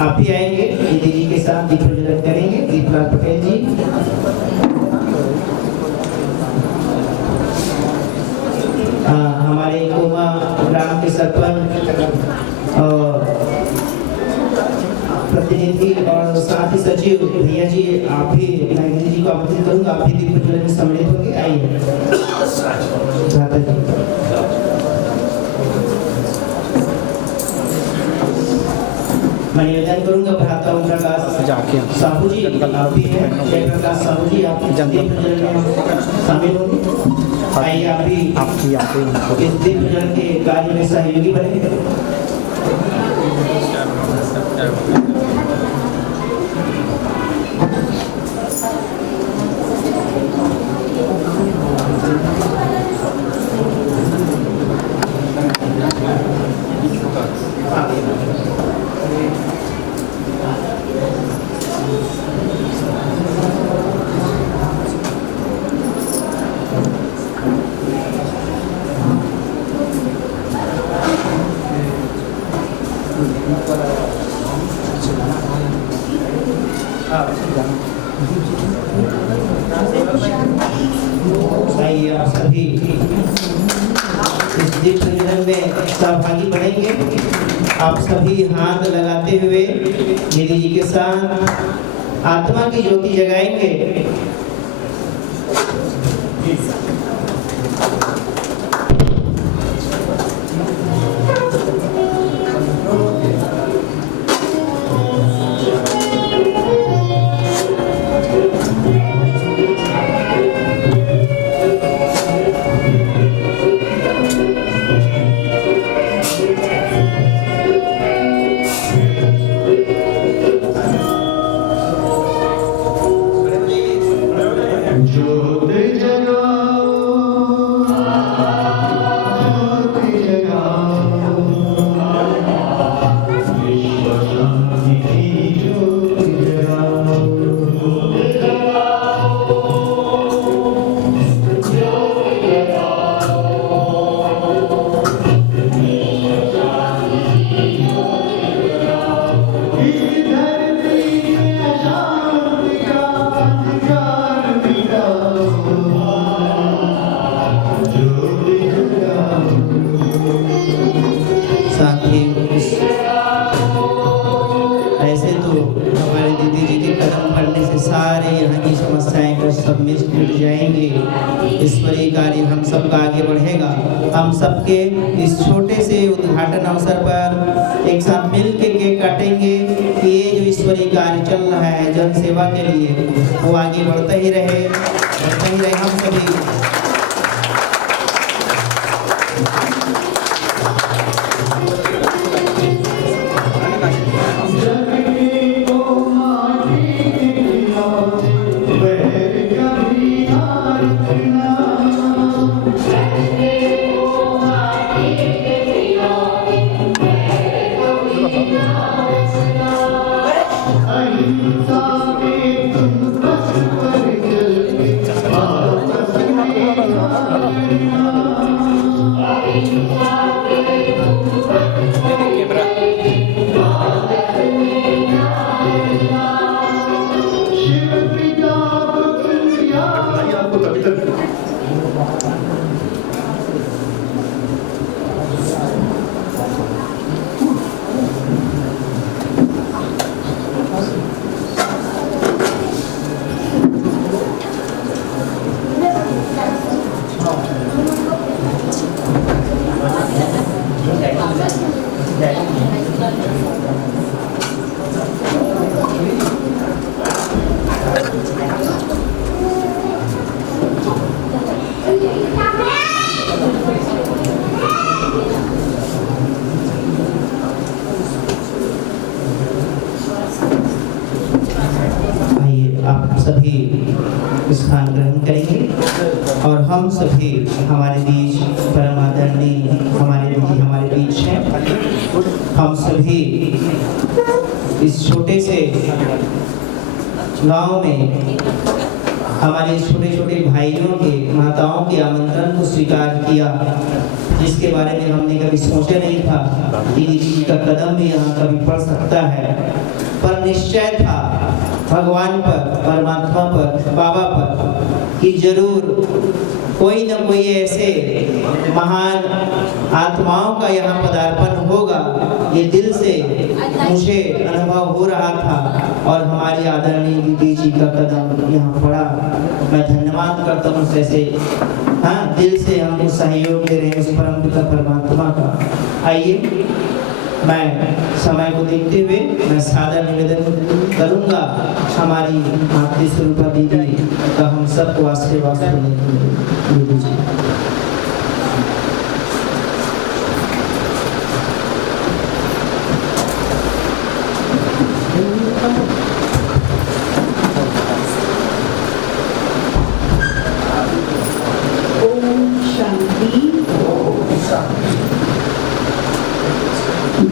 आप भी आएंगे, दीदी जी के साथ दीप प्रज्वलन करेंगे। दीपलाल पटेल जी, हमारे कोमा ग्राम के सरपंच और प्रतिनिधि और साथ ही सचिव भैया जी, आप भी दीदी जी को आमंत्रित करूंगा, आप भी दीप प्रज्वलन में सम्मिलित होंगे। आइए भ्राता जी। मैं निवेदन करूंगा भ्राता ओम प्रकाश साहू जी आप भी हैं, जयप्रकाश साहू जी आप दीप प्रज्वलन में शामिल होंगे। आइए आप भी इस दीप प्रज्वलन के कार्य में सहयोगी बने। आइए आप सभी इस दीप प्रज्वलन में सहभागी बनेंगे। आप सभी हाथ लगाते हुए दीदी जी के साथ आत्मा की ज्योति जगाएंगे। ऐसे तो हमारे दीदी जी के कदम पड़ने से सारे यहाँ की समस्याएं को सब मिट जाएंगे। ईश्वरीय कार्य हम सबका आगे बढ़ेगा। हम सबके इस छोटे से उद्घाटन अवसर पर एक साथ मिल के केक काटेंगे कि ये जो ईश्वरीय कार्य चल रहा है जन सेवा के लिए वो आगे बढ़ता ही रहे हम सभी। Where आइए आप सभी स्थान ग्रहण करेंगे और हम सभी हमारे बीच परम आदरणीय हमारे बीच हैं। हम सभी इस छोटे से गांव में हमारे छोटे छोटे भाइयों के माताओं के आमंत्रण को स्वीकार किया, जिसके बारे में हमने कभी सोचा नहीं था कि दीदी का कदम भी यहाँ कभी पड़ सकता है, पर निश्चय था भगवान पर, परमात्मा पर, बाबा पर कि जरूर कोई न कोई ऐसे महान आत्माओं का यहाँ पदार्पण होगा। ये दिल से मुझे अनुभव हो रहा था और हमारी आदरणीय दीदी जी का कदम यहाँ पड़ा। मैं धन्यवाद करता हूँ ऐसे दिल से हमको सहयोग दे रहे हैं उस परम पिता परमात्मा का। आइए मैं समय को देखते हुए मैं सादर निवेदन करूंगा हमारी मातृ स्वरूपा दीदी का हम सबको आशीर्वाद देने के लिए।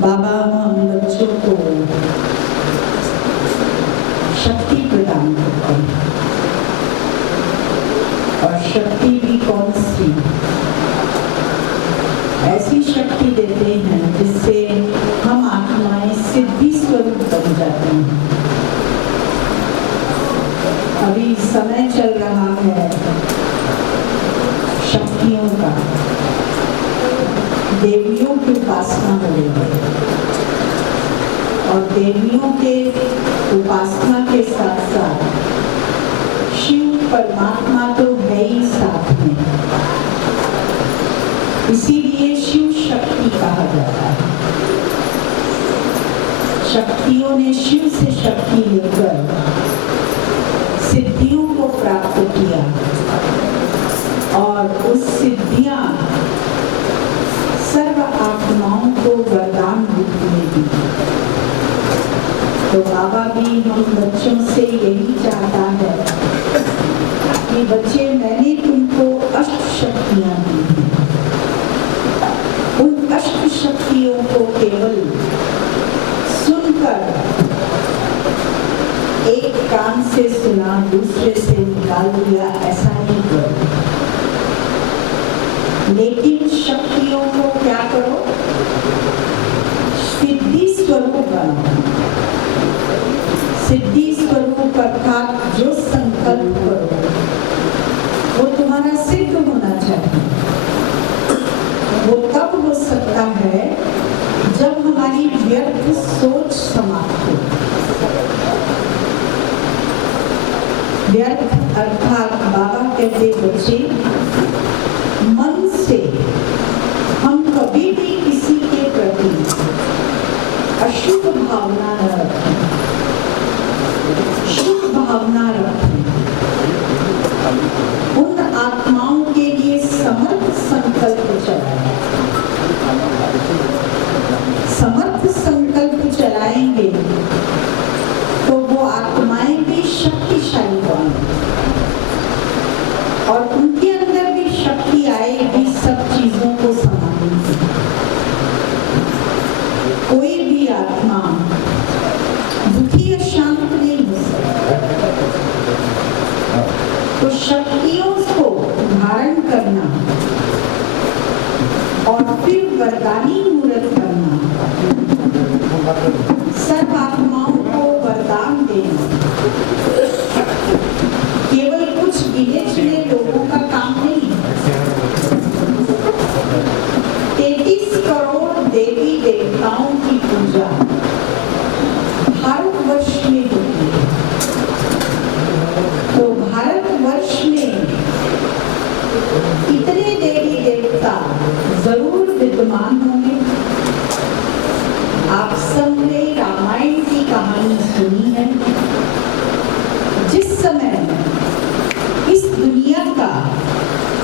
बाबा हम बच्चों को शक्ति प्रदान करते हैं और शक्ति भी कौन सी? ऐसी शक्ति देते हैं जिससे हम आत्माएं सिद्धि स्वरूप बन जाते हैं। अभी समय चल रहा है शक्तियों का, देवियों की उपासना हो रही है और देवियों के उपासना के साथ साथ शिव परमात्मा तो है ही साथ में, इसीलिए शिव शक्ति कहा जाता है। शक्तियों ने शिव से शक्ति लेकर सिद्धियों को प्राप्त किया और उस सिद्धियां सर्व आत्माओं को वरदान रूप में दी। तो बाबा भी हम बच्चों से यही चाहता है कि बच्चे मैंने तुमको अष्ट शक्तियां दी हैं, उन अष्ट शक्तियों को केवल सुनकर एक कान से सुना दूसरे से निकाल दिया ऐसा नहीं करो, लेकिन शक्तियों को क्या करो? सिद्धि स्वरूप बनो। सिद्धि स्वरूप अर्थात जो संकल्प करो वो तुम्हारा सिद्ध होना चाहिए। वो तब हो सकता है जब हमारी व्यर्थ सोच समाप्त हो। व्यर्थ अर्थात बाबा कहते बच्चे मन से हम कभी भी किसी के प्रति अशुभ भावना न रखें, शुभ भावना रखें। उन आत्माओं के लिए समर्थ संकल्प चलाएं। समर्थ संकल्प चलाएंगे तो वो आत्माएं भी शक्तिशाली बनेंगी और उनके अंदर भी शक्ति आएगी सब चीजों को संभालने की। कोई भी आत्मा सबने रामायण की कहानी सुनी है। जिस समय इस दुनिया का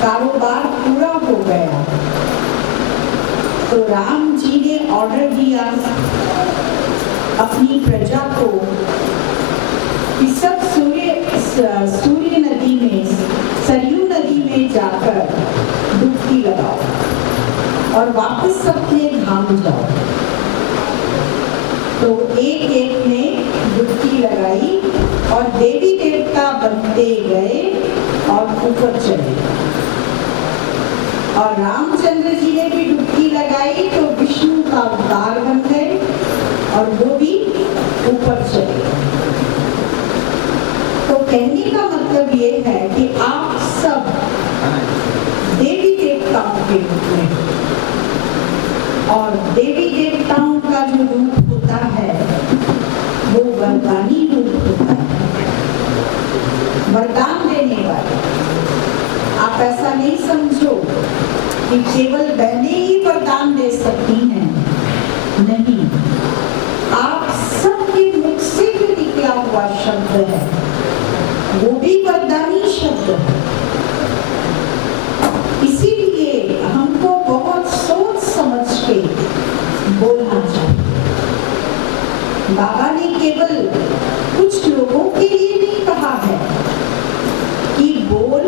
कारोबार पूरा हो गया तो राम जी ने ऑर्डर दिया अपनी प्रजा को कि सब सूर्य नदी में, सरयू नदी में जाकर डुबकी लगाओ और वापस अपने धाम जाओ। तो एक एक ने डुबकी लगाई और देवी देवता बनते गए और ऊपर चले। और रामचंद्र जी ने भी डुबकी लगाई तो विष्णु का अवतार बन गए और वो भी ऊपर चले। तो कहने का मतलब ये है कि आप सब देवी देवताओं के रूप में, और देवी देवताओं का जो रूप होता है वो वरदानी रूप होता है, वरदान देने वाले। आप ऐसा नहीं समझो कि केवल बहनें ही वरदान दे सकती हैं, नहीं, आप सबके मुख से जो निकला हुआ शब्द है वो भी वरदानी शब्द है। इसीलिए हमको बहुत सोच समझ के बोलना चाहिए। बाबा ने केवल कुछ लोगों के लिए नहीं कहा है कि बोल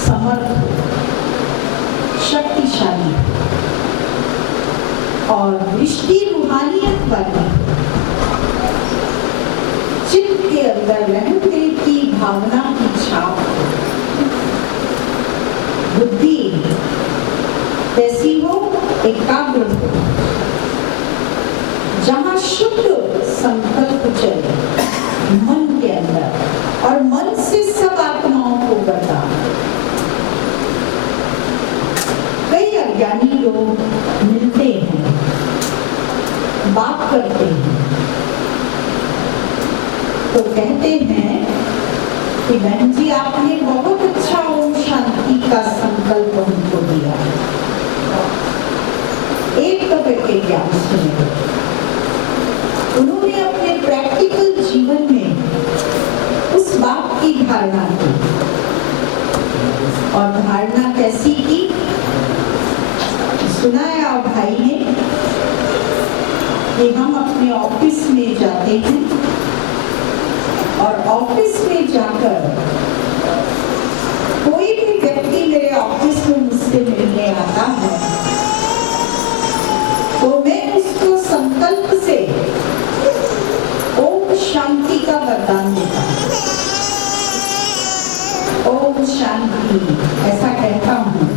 समर्थ, शक्तिशाली और दृष्टि रूहानियत वाली, चित्त के अंदर रहमदेव की भावना की छाप, बुद्धि कैसी हो, एकाग्र हो, जहां शुद्ध संकल्प चले मन के अंदर और मन से सब आत्माओं को बता। कई अज्ञानी लोग मिलते हैं, बात करते हैं तो कहते हैं कि बहन जी आपने बहुत अच्छा ओम शांति का संकल्प हमको दिया। एक दफे के ज्ञान सुने, उन्होंने अपने प्रैक्टिकल जीवन में उस बात की धारणा की। और धारणा कैसी की सुनाया भाई ने कि हम अपने ऑफिस में जाते हैं और ऑफिस में जाकर कोई भी व्यक्ति मेरे ऑफिस में मुझसे मिलने आता है तो मैं उसको संकल्प से ओम शांति का वरदान देता हूँ। ओम शांति ऐसा कहता हूँ,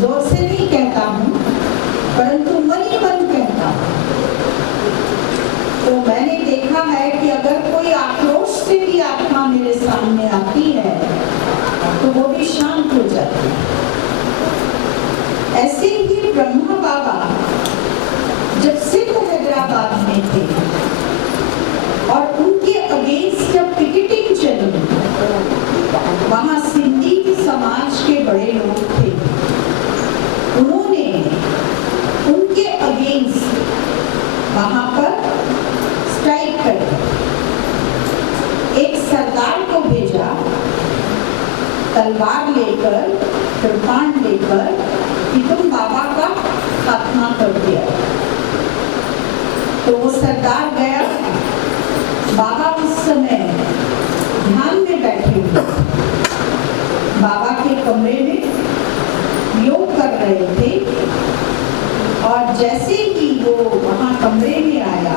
जोर से नहीं कहता हूँ परंतु मन ही मन कहता हूँ। तो मैंने देखा है कि अगर कोई आक्रोश से भी आत्मा मेरे सामने आती है तो वो भी शांत हो जाती है। ऐसे ही ब्रह्मा बाबा जब सिर्फ हैदराबाद में थे और उनके अगेंस्ट जब पिकेटिंग चली, वहां सिंधी समाज के बड़े लोग थे, उन्होंने उनके अगेंस्ट वहां पर स्ट्राइक कर एक सरदार को भेजा, तलवार लेकर, कृपाण लेकर कि तुम बाबा का खात्मा कर दिया। तो वो सरदार गया, बाबा उस समय ध्यान में बैठे हुए बाबा के कमरे में योग कर रहे थे। और जैसे ही वो वहां कमरे में आया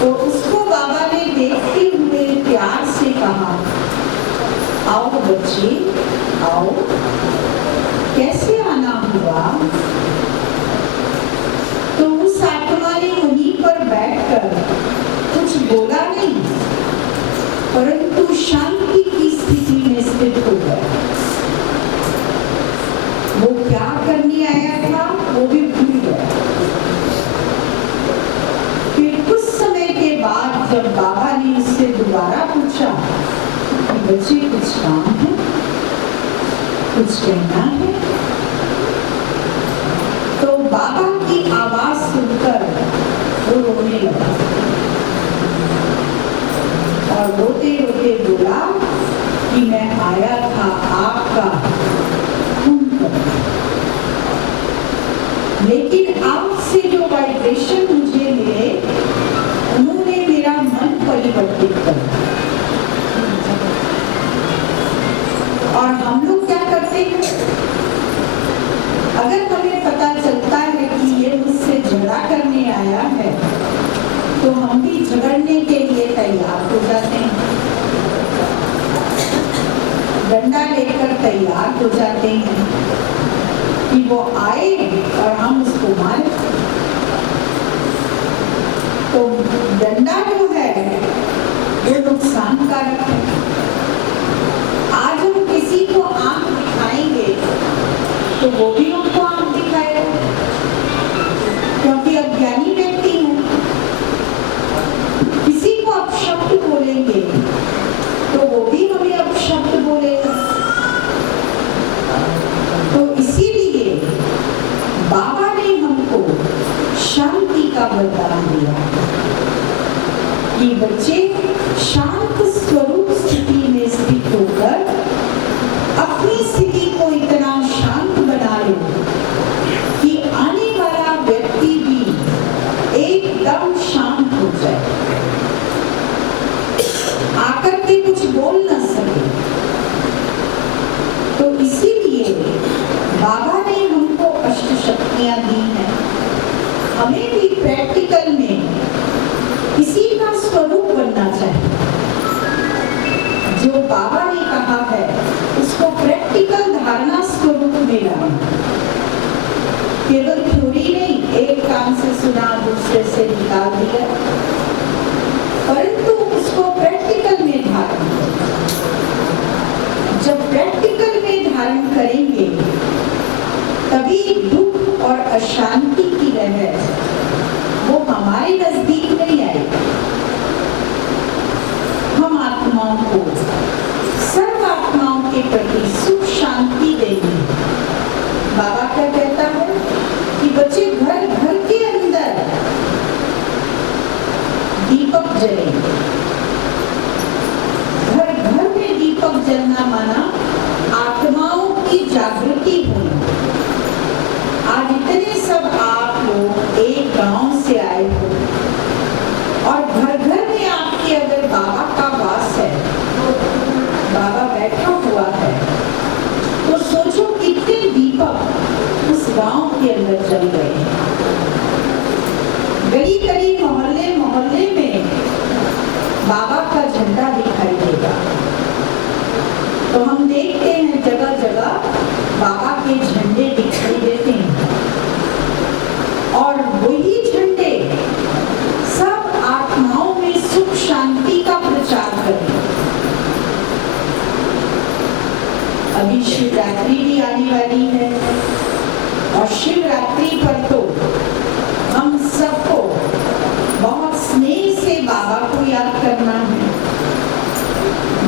तो उसको बाबा ने देखते हुए प्यार से कहा, आओ बच्चे आओ। कैसे आना हुआ? तो उस आत्मा ने वहीं पर बैठकर कुछ बोला नहीं, परंतु शांति की स्थिति में स्थित हो गया। वो क्या करने आया था वो भी भूल गया। फिर कुछ समय के बाद जब बाबा ने उससे दोबारा पूछा कि बच्चे कुछ काम है, कुछ कहना है, तो बाबा की आवाज सुन ऑपरेशन मुझे मिले, उन्होंने मेरा मन परिवर्तित कर दिया। और हम लोग क्या करते हैं, अगर हमें पता चलता है कि ये मुझसे झगड़ा करने आया है, तो हम भी झगड़ने के लिए तैयार हो जाते हैं, डंडा लेकर तैयार हो जाते हैं कि वो आए और हम उसको मारें। तो डंडा जो है वो नुकसानकारक है। आज हम किसी को आंख दिखाएंगे तो वो भी हमको आंख दिखाएगा, क्योंकि अज्ञानी व्यक्ति है। किसी को अपशब्द बोलेंगे तो वो भी हमें अपशब्द बोलेगा। तो इसीलिए बाबा ने हमको शांति का वरदान दिया कि बच्चे शांत स्वरूप स्थिति में स्थित होकर अपनी स्थिति को इतना शांत बना लो कि आने वाला व्यक्ति भी एकदम शांत हो जाए, आकर के कुछ बोल न सके। तो इसीलिए बाबा ने हमको अष्ट शक्तियां दी हैं। हमें भी प्रैक्टिकल में किसी का स्वरूप बनना चाहिए। जो बाबा ने कहा है उसको प्रैक्टिकल धारणा स्वरूप में लाना, केवल थ्योरी नहीं, एक कान से सुना दूसरे से निकाल दिया, परंतु उसको प्रैक्टिकल में धारण करें। जब प्रैक्टिकल में धारण करेंगे तभी दुख और अशांति की लहर वो हमारे नजदीक नहीं आएगी। हम आत्माओं को, सर्व आत्माओं के प्रति सुख शांति देंगे। बाबा क्या कहता है कि बच्चे घर घर के अंदर दीपक जलेंगे। घर घर में दीपक जलना माना आत्माओं की जागृति होना। आज इतने सब आप लोग एक गांव से आए हो और घर घर में आपके अगर बाबा का वास है, बाबा बैठा हुआ है, तो सोचो कितने दीपक उस गांव के अंदर जल गए हैं। गली गली मोहल्ले मोहल्ले में बाबा का झंडा दिखाई देगा। तो हम देखते हैं जगह जगह बाबा के झंडे दिखाई देते हैं और वही झंडे सब आत्माओं में सुख शांति का प्रचार करें। अभी शिवरात्रि भी आने वाली है और शिवरात्रि पर तो हम सबको बहुत स्नेह से बाबा को याद करना है।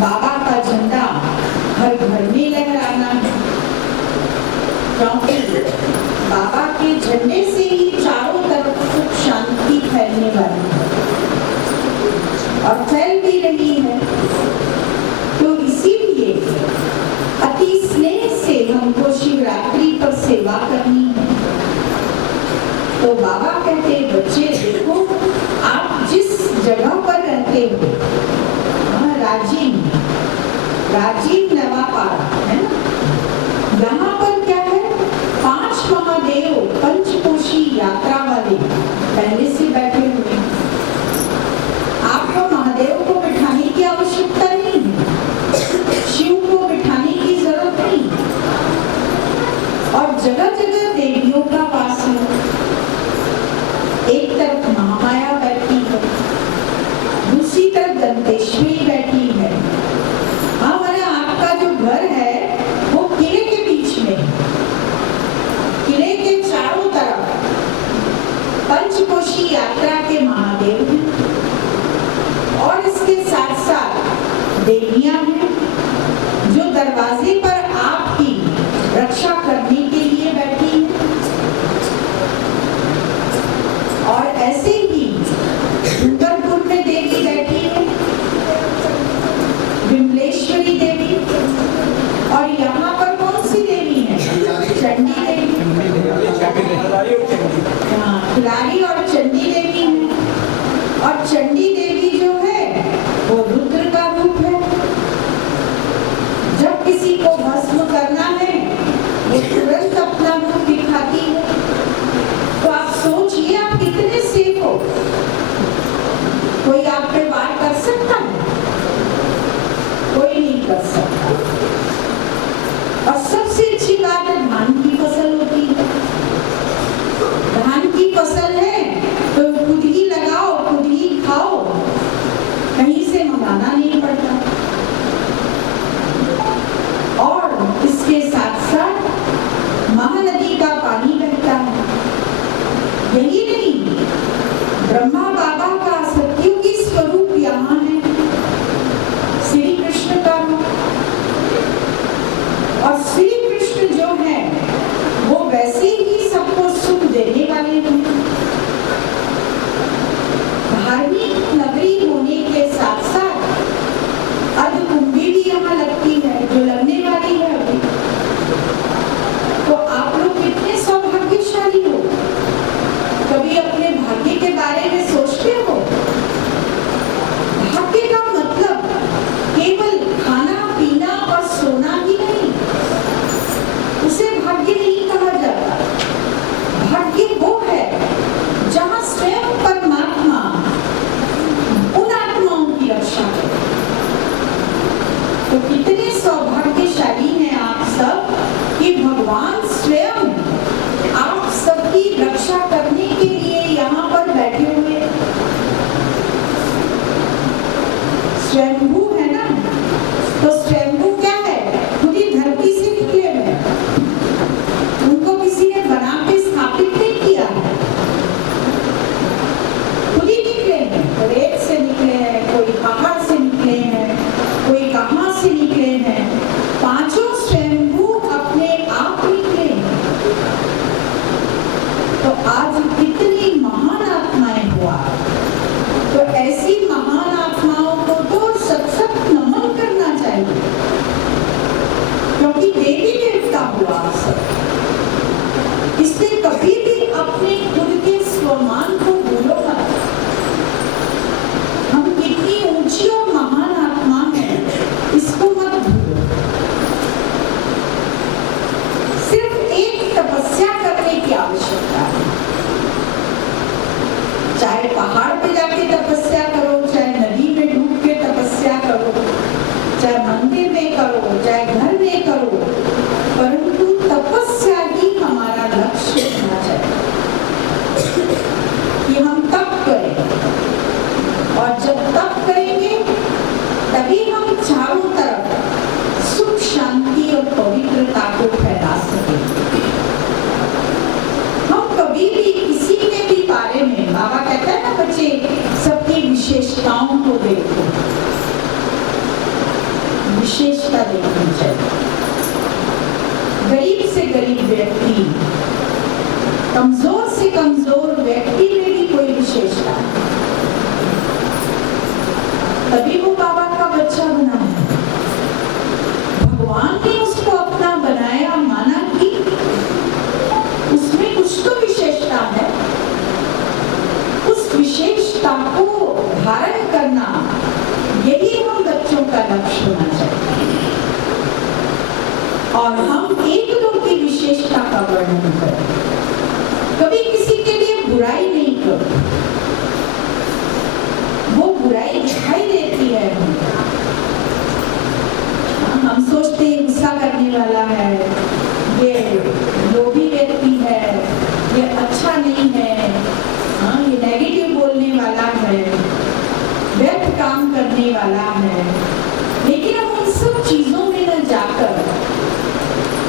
बाबा का झंडा हर घर में लहराना है, क्योंकि बाबा के झंडे से ही चारों तरफ सुख शांति फैलने वाली है और फैल भी रही है। तो इसीलिए अति स्नेह से हमको शिवरात्रि पर सेवा करनी है। तो बाबा कहते हैं बच्चे देखो, आप जिस जगह पर रहते हो, राजीव नवापार है ना, यहाँ पर क्या है, 5 महादेव पंचकोशी यात्रा वाले पहले से बैठे हुए हैं। आपको महादेव को बिठाने की आवश्यकता नहीं है, शिव को बिठाने की जरूरत नहीं, और जगह जगह देवियों का वास है। एक तरफ महामाया बैठी है, दूसरी तरफ दंतेश्वरी बैठी है। हमारा आपका जो घर है वो किले के बीच में, किले के चारों तरफ पंचकोशी यात्रा के महादेव हैं और इसके साथ साथ देवियां हैं जो दरवाजे पर आपकी रक्षा करने के लिए बैठी हैं। और ऐसे ही डूंगरपुर में देवी बैठी है, विमलेश्वरी देवी, और यहाँ पर कौन सी देवी है, चंडी देवी। हाँ, खिलाड़ी और चंडी चंडी देवी है, और चंडी देवी जो है वो रुद्र का रूप है। जब किसी को भस्म करना है वो तुरंत अपना रूप दिखाती है। तो आप सोचिए आप कितने सेफ हो। कोई आप पे वार कर सकता है? कोई नहीं कर सकता। और सबसे अच्छी बात है, धान की फसल होती है। धान की फसल है तो खुद ही लगाओ, खुद ही खाओ, कहीं से मंगाना नहीं पड़ता। और इसके साथ साथ महानदी का पानी बहता है। यही नहीं, ब्रह्मा बाबा का सत्युगी स्वरूप यहाँ है, श्री कृष्ण का। और श्री कृष्ण जो है वो वैसे ही सबको सुख देने वाले हैं। धार्मिक नगरी होने के साथ साथ अर्धकुंभी भी यहाँ लगती है, जो लगने वाली है अभी। तो आप लोग कितने सौभाग्यशाली हो। कभी अपने भाग्य के बारे में सोचते हो? भाग्य का मतलब केवल खाना पीना और सोना ही नहीं, उसे भाग्य नहीं कहा जाता। भाग्य वो है जहाँ स्वयं परमात्मा उन आत्माओं की रक्षा करे। तो कितने सौभाग्यशाली हैं आप सब कि भगवान स्वयं आप सबकी रक्षा करने के लिए यहाँ पर बैठे हुए। स्वयंभू है ना, तो स्वयंभू क्या है? खुद ही धरती से निकले हुए। उनको किसी ने बना के स्थापित नहीं किया है, खुद ही निकले हैं। रेत से निकले हैं, कोई पहाड़ से निकले हैं, कोई कहाँ से निकले हैं। पांचों स्वयंभू अपने आप निकले हैं। तो आज कितनी महान आत्माएं हुआ। तो ऐसी महान आत्माओं को तो सत नमन करना चाहिए, क्योंकि देवी देवता हुआ सब। इसलिए कभी भी अपने खुद के स्वमान को भूलो मत। हम कितनी ऊंची और महान आत्मा हैं, इसको मत भूलो। सिर्फ एक तपस्या करने की आवश्यकता है। चाहे पहाड़ पे जाके तपस्या करो, चाहे नदी में डूब के तपस्या करो, चाहे मंदिर में करो, चाहे घर में करो, परंतु तपस्या ही हमारा लक्ष्य होना चाहिए कि हम तप करें। और जब तप करेंगे तभी हम चारों तरफ सुख शांति और पवित्रता को फैला सकेंगे। हम कभी भी किसी के भी बारे में, बाबा कहता है ना बच्चे, सबकी विशेषताओं को देखो। विशेषता देखनी चाहिए। गरीब से गरीब व्यक्ति, कमजोर से कमजोर व्यक्ति में भी कोई विशेषता है, तभी वो बाबा का बच्चा बना है। भगवान ने उसको अपना बनाया, माना कि उसमें कुछ तो विशेषता है। उस विशेषता को धारण करना, यही हम बच्चों का लक्ष्य होना चाहिए। और हम एक दो की विशेषता का वर्णन करें, कभी किसी के लिए बुराई नहीं करो। वो बुराई दिखाई देती है, हम सोचते हैं गुस्सा करने वाला है, ये लोभी व्यक्ति है, ये अच्छा नहीं है, ये नेगेटिव बोलने वाला है, व्यर्थ काम करने वाला है। लेकिन हम उन सब चीजों में न जाकर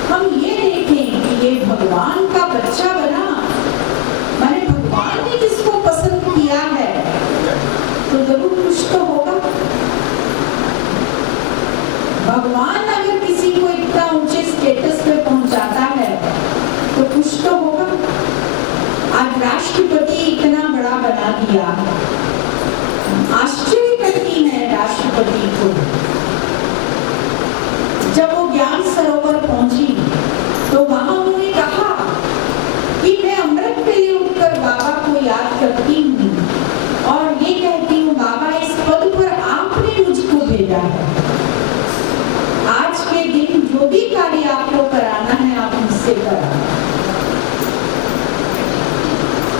हम ये देखें कि ये भगवान का बच्चा बना, मैंने भगवान ने जिसको पसंद किया है तो जरूर कुछ तो होगा। भगवान अगर किसी को इतना ऊंचे स्टेटस पे पहुंचाता है तो कुछ तो होगा। आज राष्ट्रपति इतना बड़ा बना दिया, आश्चर्य करती है राष्ट्रपति को। जब वो ज्ञान सरोवर पहुंची तो वहां उन्होंने कहा कि मैं अमृत के लिए उठकर बाबा को याद करती भेजा है। आज के दिन जो भी कार्य आपको कराना है आप मुझसे कराना।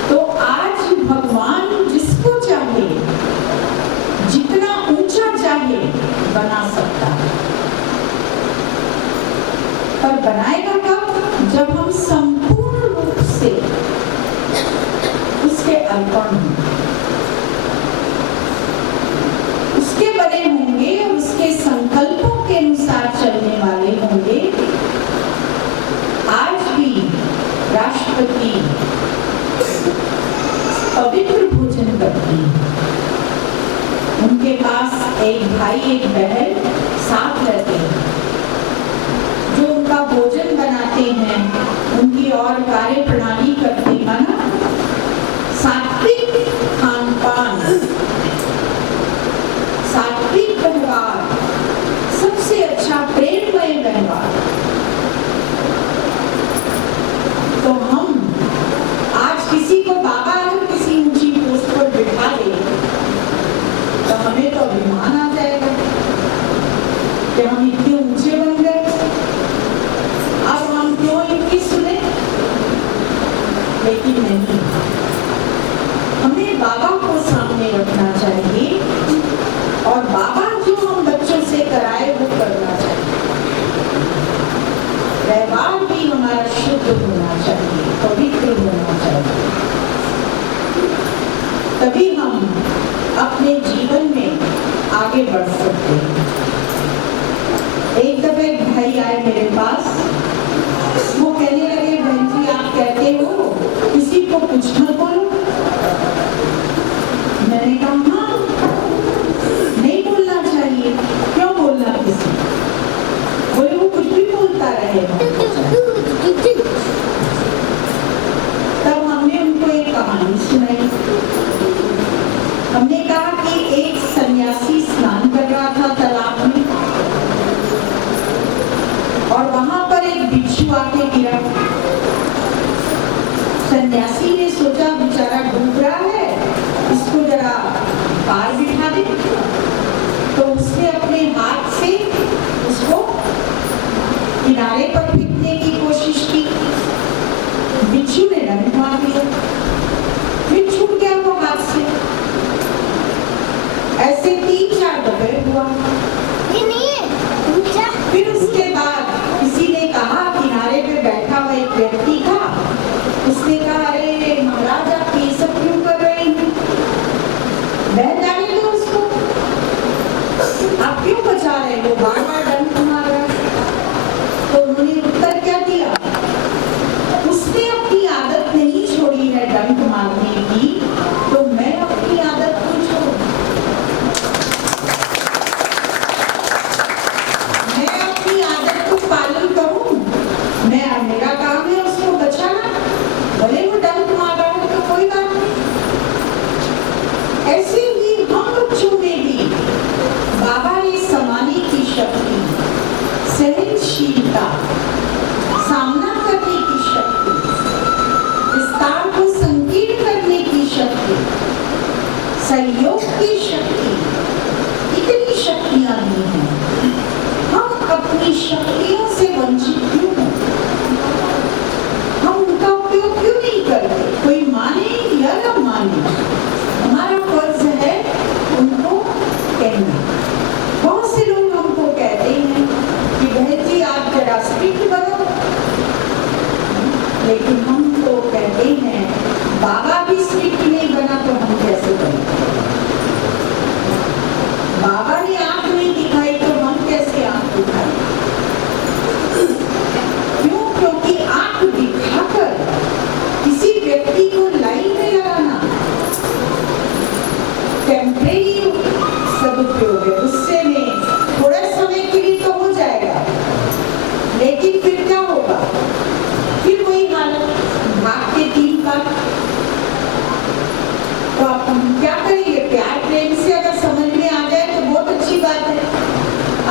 तो आज भगवान जिसको चाहे जितना ऊंचा चाहे बना सकता है, पर बनाएगा कब? जब हम संपूर्ण रूप से उसके अर्पण हों, उसके बने होंगे और उसके संकल्पों के अनुसार चलने वाले होंगे। आज भी राष्ट्रपति पवित्र भोजन करते हैं, उनके पास एक भाई एक बहन साथ रहते हैं, जो उनका भोजन बनाते हैं, उनकी और कार्य प्रणाली करते हैं ना, सात्विक खान पान, सात्विक व्यवहार, सबसे अच्छा प्रेममय व्यवहार। तो हम आज किसी को बाबा अगर किसी ऊंची पोस्ट पर बिठा दे तो हमें तो अभिमान आ जाएगा कि हम इतने ऊंचे बन गए, अब हम क्यों इनकी सुने। लेकिन नहीं, हमें बाबा को सामने रखना चाहिए और बाबा जो हम बच्चों से कराए वो करना चाहिए। व्यवहार भी हमारा शुद्ध होना चाहिए, पवित्र होना चाहिए, तभी हम अपने जीवन में आगे बढ़ सकते हैं। एक दफे एक भाई आए मेरे पास, वो कहने लगे बहन जी आप कहते हो किसी को कुछ मत बोलो। मैंने कहा हाँ, नहीं बोलना चाहिए। क्यों बोलना किसी? बोले वो कुछ भी बोलता रहेगा। तब हमने उनको एक कहानी सुनाई। हमने कहा कि एक सन्यासी स्नान कर रहा था तालाब में और वहां पर एक बिच्छू आके गिरा। सन्यासी ने सोचा बेचारा डूब रहा है, इसको जरा पार बिठा दे। तो उसने अपने हाथ से उसको किनारे पर फेंकने की कोशिश की। बिच्छू ने डंक मार दिया, फिर छूट गया वो हाथ से। ऐसे 3-4 दफे हुआ। फिर उसके बाद किसी ने कहा, किनारे पे बैठा हुआ एक व्यक्ति था, उसने कहा अरे महाराज आप ये सब क्यों कर रहे हैं, बह जाने दो उसको, आप क्यों बचा रहे हो, बार बार डंक मार रहा है। तो उन्होंने उत्तर क्या दिया, उसने अपनी आदत नहीं छोड़ी है डंक मारने की, तो मैं अपनी आदत क्यों छोड़ूं? मैं अपनी आदत को पालन करूं। मेरा काम है उसको बचाना, भले वो डंक मार रहा है तो कोई बात नहीं। ऐसे ही हम बच्चों में भी बाबा ने समाने की शक्ति, सहनशीलता, सामना करने की शक्ति, विस्तार को संकीर्ण करने की शक्ति, सहयोग की शक्ति, इतनी शक्तियां दी हैं। हम अपनी शक्तियों से वंचित क्यों हैं? हम उनका उपयोग क्यों नहीं करते? कोई माने या न माने, हमारा फर्ज है उनको कहना। बहुत से लोग हमको कहते हैं कि बहन जी आप जरा स्ट्रिक्ट बनो, लेकिन हम तो कहते हैं बाबा भी स्ट्रिक्ट नहीं बना तो हम कैसे बने? बाबा ने आंख नहीं दिखाई तो हम कैसे आंख दिखाएं? क्यों? क्योंकि आंख दिखाकर किसी व्यक्ति को लाइन में लगाना टेम्परेरी सदुपयोग है। गुस्से में थोड़े समय के लिए तो हो जाएगा, लेकिन फिर क्या होगा? फिर वही हालत, भाग के 3 बार। तो आप हम क्या करेंगे? प्यार प्रेम से अगर समझ में आ जाए तो बहुत अच्छी बात है,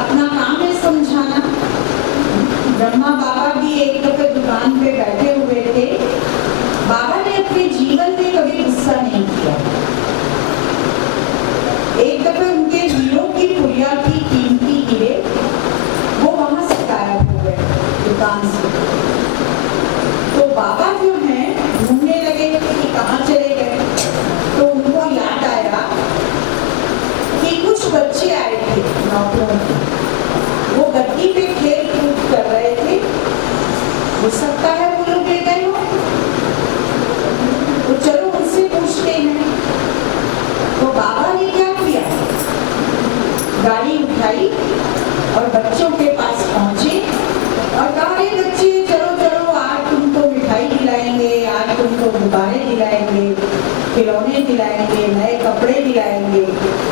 अपना काम है समझाना। ब्रह्मा बाबा भी एक दफे दुकान पे बैठे हुए थे। बाबा ने अपने जीवन में कभी गुस्सा नहीं किया। एक दफे उनके हीरो की पुरिया थी खिलौने दिलाएंगे, नए कपड़े दिलाएंगे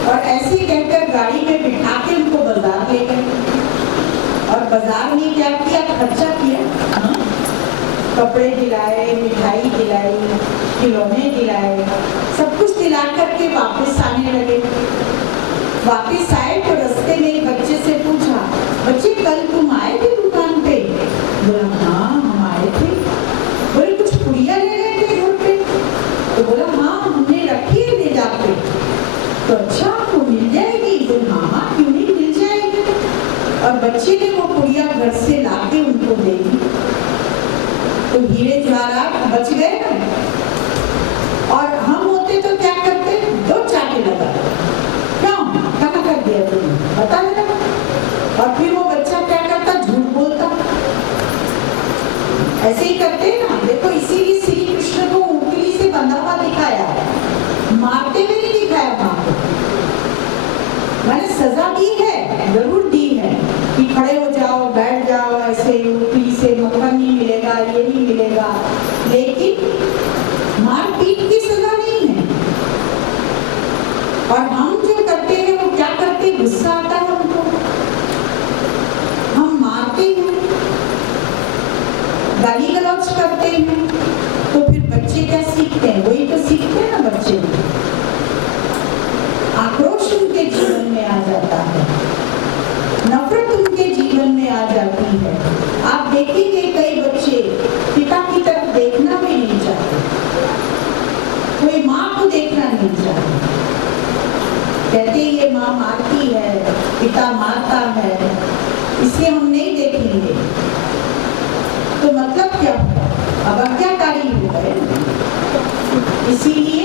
और ऐसे कहकर गाड़ी में बिठा के उनको बाजार ले गए। और बाजार में क्या किया? खर्चा किया। हाँ? कपड़े दिलाए, मिठाई दिलाई, खिलौने दिलाए, सब कुछ दिला करके वापस आने लगे। वापस आए तो रास्ते में एक बच्चे से पूछा, बच्चे कल तुम आए थे दुकान पे? बोला हाँ हम आए थे। बोले कुछ पुड़िया ले गए थे घर पे? तो बोला हाँ हमने रखी है ले जाके। तो अच्छा आपको मिल जाएगी? बोला हाँ क्यों नहीं मिल जाएगी। और बच्चे ने वो पुड़िया घर से लाके उनको दे दी। तो हीरे जवाहरात बच गए ना। और हम होते तो क्या करते? दो चाटे लगा, क्यों कहाँ कर दिया तुमने बता देना। और फिर वो बच्चा क्या करता? झूठ बोलता। ऐसे ही करते हैं ना। देखो इसीलिए श्री कृष्ण को ऊँटनी से बंधा हुआ दिखाया, मारते हुए नहीं दिखाया। माँ को मैंने सजा दी है, जरूर दी है कि खड़े हो जाओ, बैठ जाओ, ऐसे ऊँटनी से मक्खन नहीं मिलेगा, ये नहीं मिलेगा, लेकिन मारपीट की सजा नहीं है। और हम जो करते हैं वो क्या करते? गुस्सा आता है हमको, हम मारते हैं, गाली गलौज करते हैं। तो फिर बच्चे क्या सीखते हैं? वही तो सीखते हैं ना बच्चे। आक्रोश उनके जीवन में आ जाता है, नफरत उनके जीवन में आ जाती है। आप देखेंगे कई बच्चे पिता की तरफ देखना भी नहीं चाहते, कोई माँ को देखना नहीं चाहते। कहते ये माँ मारती है, पिता मारता है, इसलिए हम नहीं देखेंगे। तो मतलब क्या हुआ? अब आज्ञाकारी हो गए। इसीलिए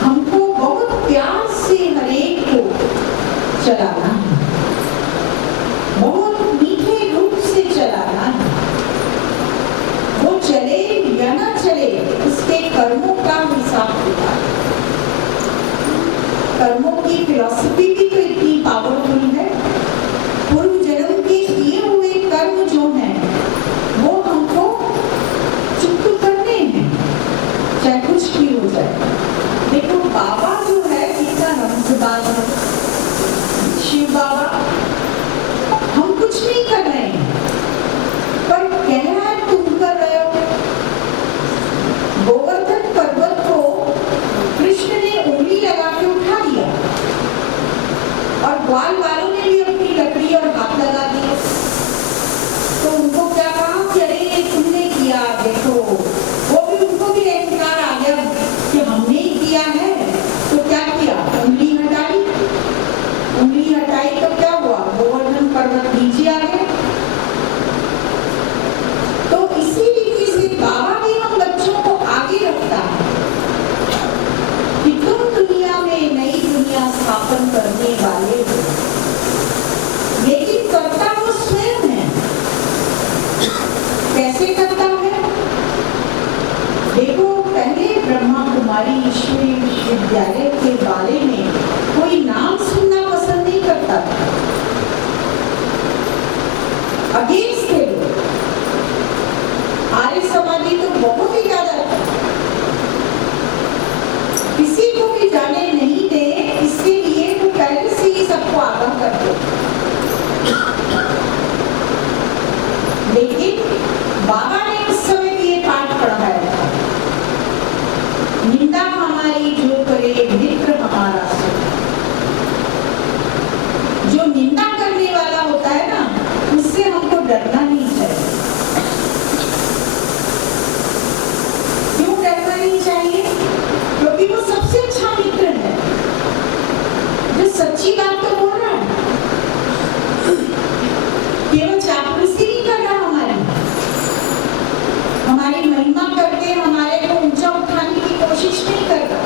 हमको बहुत प्यार से हरेक को चलाना है, बहुत मीठे रूप से चलाना है। वो चले या ना चले, उसके कर्मों का हिसाब होता है। कर्मों की फिलॉसफी भी तो इतनी पावरफुल है। पूर्व जन्म के किए हुए कर्म जो हैं वो हमको चुप करने हैं, चाहे कुछ भी हो जाए। देखो बाबा जो है कितना रमज़बाज है, शिव बाबा, हम कुछ नहीं कर रहे हैं पर कह रहा है तुम कर रहे हो। गोवर्धन पर्वत को कृष्ण ने उंगली लगा के उठा दिया और ग्वाल वालों ने भी अपनी लकड़ी और हाथ लगा दिया। तो उनको क्या कहा कि अरे ये तुमने किया, देखो वो भी, उनको भी अहंकार आ गया कि हमने ही किया है। तो क्या किया? उंगली हटाई। उंगली हटाई तो क्या हुआ? गोवर्धन पर्वत नीचे आ गया। तो इसी रीति से बाबा भी हम बच्चों को आगे रखता है कि तुम दुनिया में नई दुनिया स्थापन करने वाले हो, लेकिन करता वो स्वयं है। कैसे करता है? देखो पहले ब्रह्मा कुमारी ईश्वरीय विश्वविद्यालय के बारे में कोई नाम सुनना पसंद नहीं करता था, अगेंस्ट थे लोग। आर्य समाजी तो बहुत ही ज्यादा किसी को भी जाने नहीं दे, इसके लिए वो पहले से ही सबको आगाह करते। लेकिन बाबा ने उस समय भी ये पाठ पढ़ाया था, निंदा हमारी जो करे मित्र हमारा सो। जो निंदा करने वाला होता है ना, उससे हमको डरना नहीं चाहिए। क्यों डरना नहीं चाहिए? क्योंकि वो सबसे अच्छा मित्र है जो सच्ची बात तो बोल रहा है, केवल चापलूसी नहीं कर रहा, हमारी महिमा करके हमारे को ऊंचा उठाने की कोशिश नहीं कर रहा,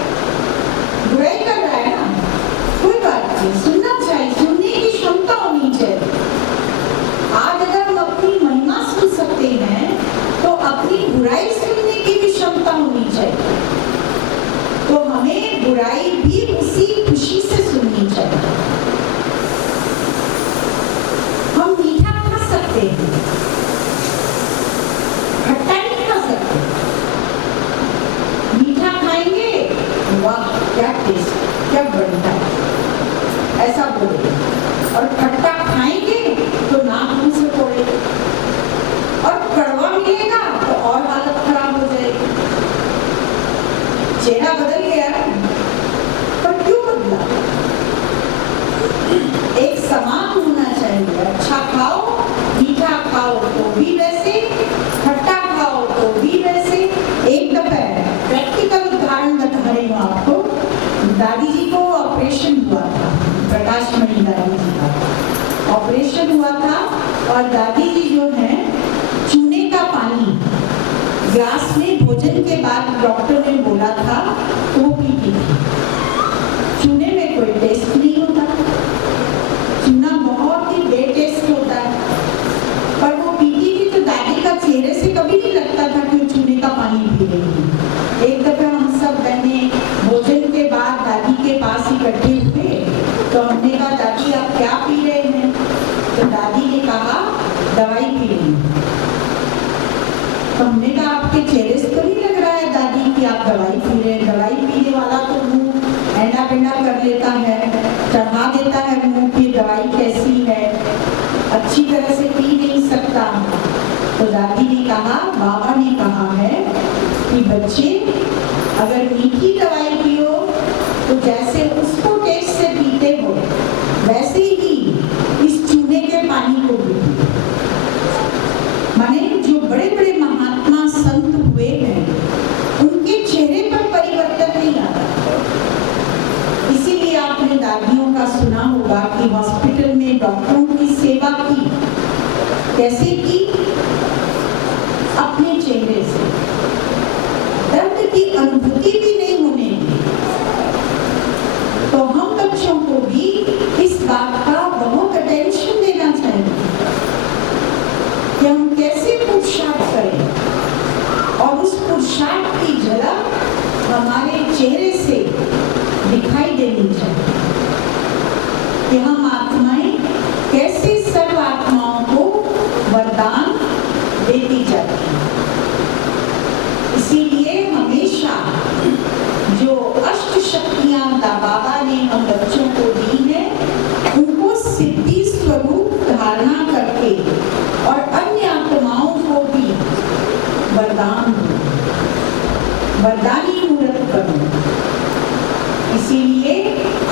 बुराई कर रहा है ना। कोई बात नहीं, सुनना चाहिए, सुनने की क्षमता होनी चाहिए। आज अगर हम अपनी महिमा सुन सकते हैं तो अपनी बुराई सुनने की भी क्षमता होनी चाहिए। तो हमें बुराई भी उसी खुशी से सुननी चाहिए। हम मीठा खा सकते हैं, खट्टा नहीं खा सकते। मीठा खाएंगे वाह क्या टेस्ट, क्या बनता है, ऐसा बोले। और खट्टा खाएंगे तो नाक मुंह से फोड़ेंगे, और कड़वा मिलेगा तो और हालत खराब हो जाएगी। चेहरा बदल गया, पर क्यों बदला? एक समान होना चाहिए। अच्छा खाओ, मीठा खाओ तो भी वैसे, खट्टा खाओ तो भी वैसे। एक दफा प्रैक्टिकल उदाहरण बता रही हूँ आपको। दादी जी को ऑपरेशन हुआ था, प्रकाश मणि दादी जी का ऑपरेशन हुआ था, और दादी जी जो है चूने का पानी ग्लास में भोजन के बाद डॉक्टर ने बोला था वो पीती थी। चूने में कोई टेस्ट नहीं होता, चूना बहुत ही बेटेस्ट होता है, पर वो पीती थी तो दादी का चेहरे से कभी नहीं लगता था कि वो चूने का पानी पी रही थी। एक दफे हम सब बहने भोजन के बाद दादी के पास इकट्ठे हुए, तो हमने कहा दादी आप क्या पी रहे हैं? तो दादी ने कहा दवाई पी रही हूँ। तो हमने कहा आपके चेहरे से तो नहीं लग रहा है दादी कि आप दवाई पी रहे हैं। दवाई पीने वाला तो मुंह ऐंडा पेंडा कर लेता है, चढ़ा देता है मुंह की दवाई कैसी है, अच्छी तरह से पी नहीं सकता। तो दादी ने कहा, बाबा ने कहा है कि बच्चे अगर मीठी दवाई पियो तो जैसे उसको टेस्ट से पीते हो वैसे ही इस चूने के पानी को भी पियो। माने जो बड़े बड़े महात्मा संत हुए हैं उनके चेहरे पर परिवर्तन नहीं आता। इसीलिए आपने दादियों का सुना होगा कि हॉस्पिटल में डॉक्टरों की सेवा की, कैसे की? अपने चेहरे से दर्द की अनुभूति भी नहीं होने दी। तो हम बच्चों को भी इस बात का बहुत अटेंशन देना चाहिए कि हम कैसे पुरुषार्थ करें, और उस पुरुषार्थ की झलक हमारे चेहरे से दिखाई देनी चाहिए कि हम आत्माएं कैसे सर्व आत्माओं को वरदान देती जाती हैं। इसीलिए हमेशा जो अष्ट शक्तियां बाबा ने हम बच्चों को दी है उनको सिद्धि स्वरूप धारणा करके और अन्य आत्माओं को भी वरदान दो, वरदानी मूर्त करो। इसीलिए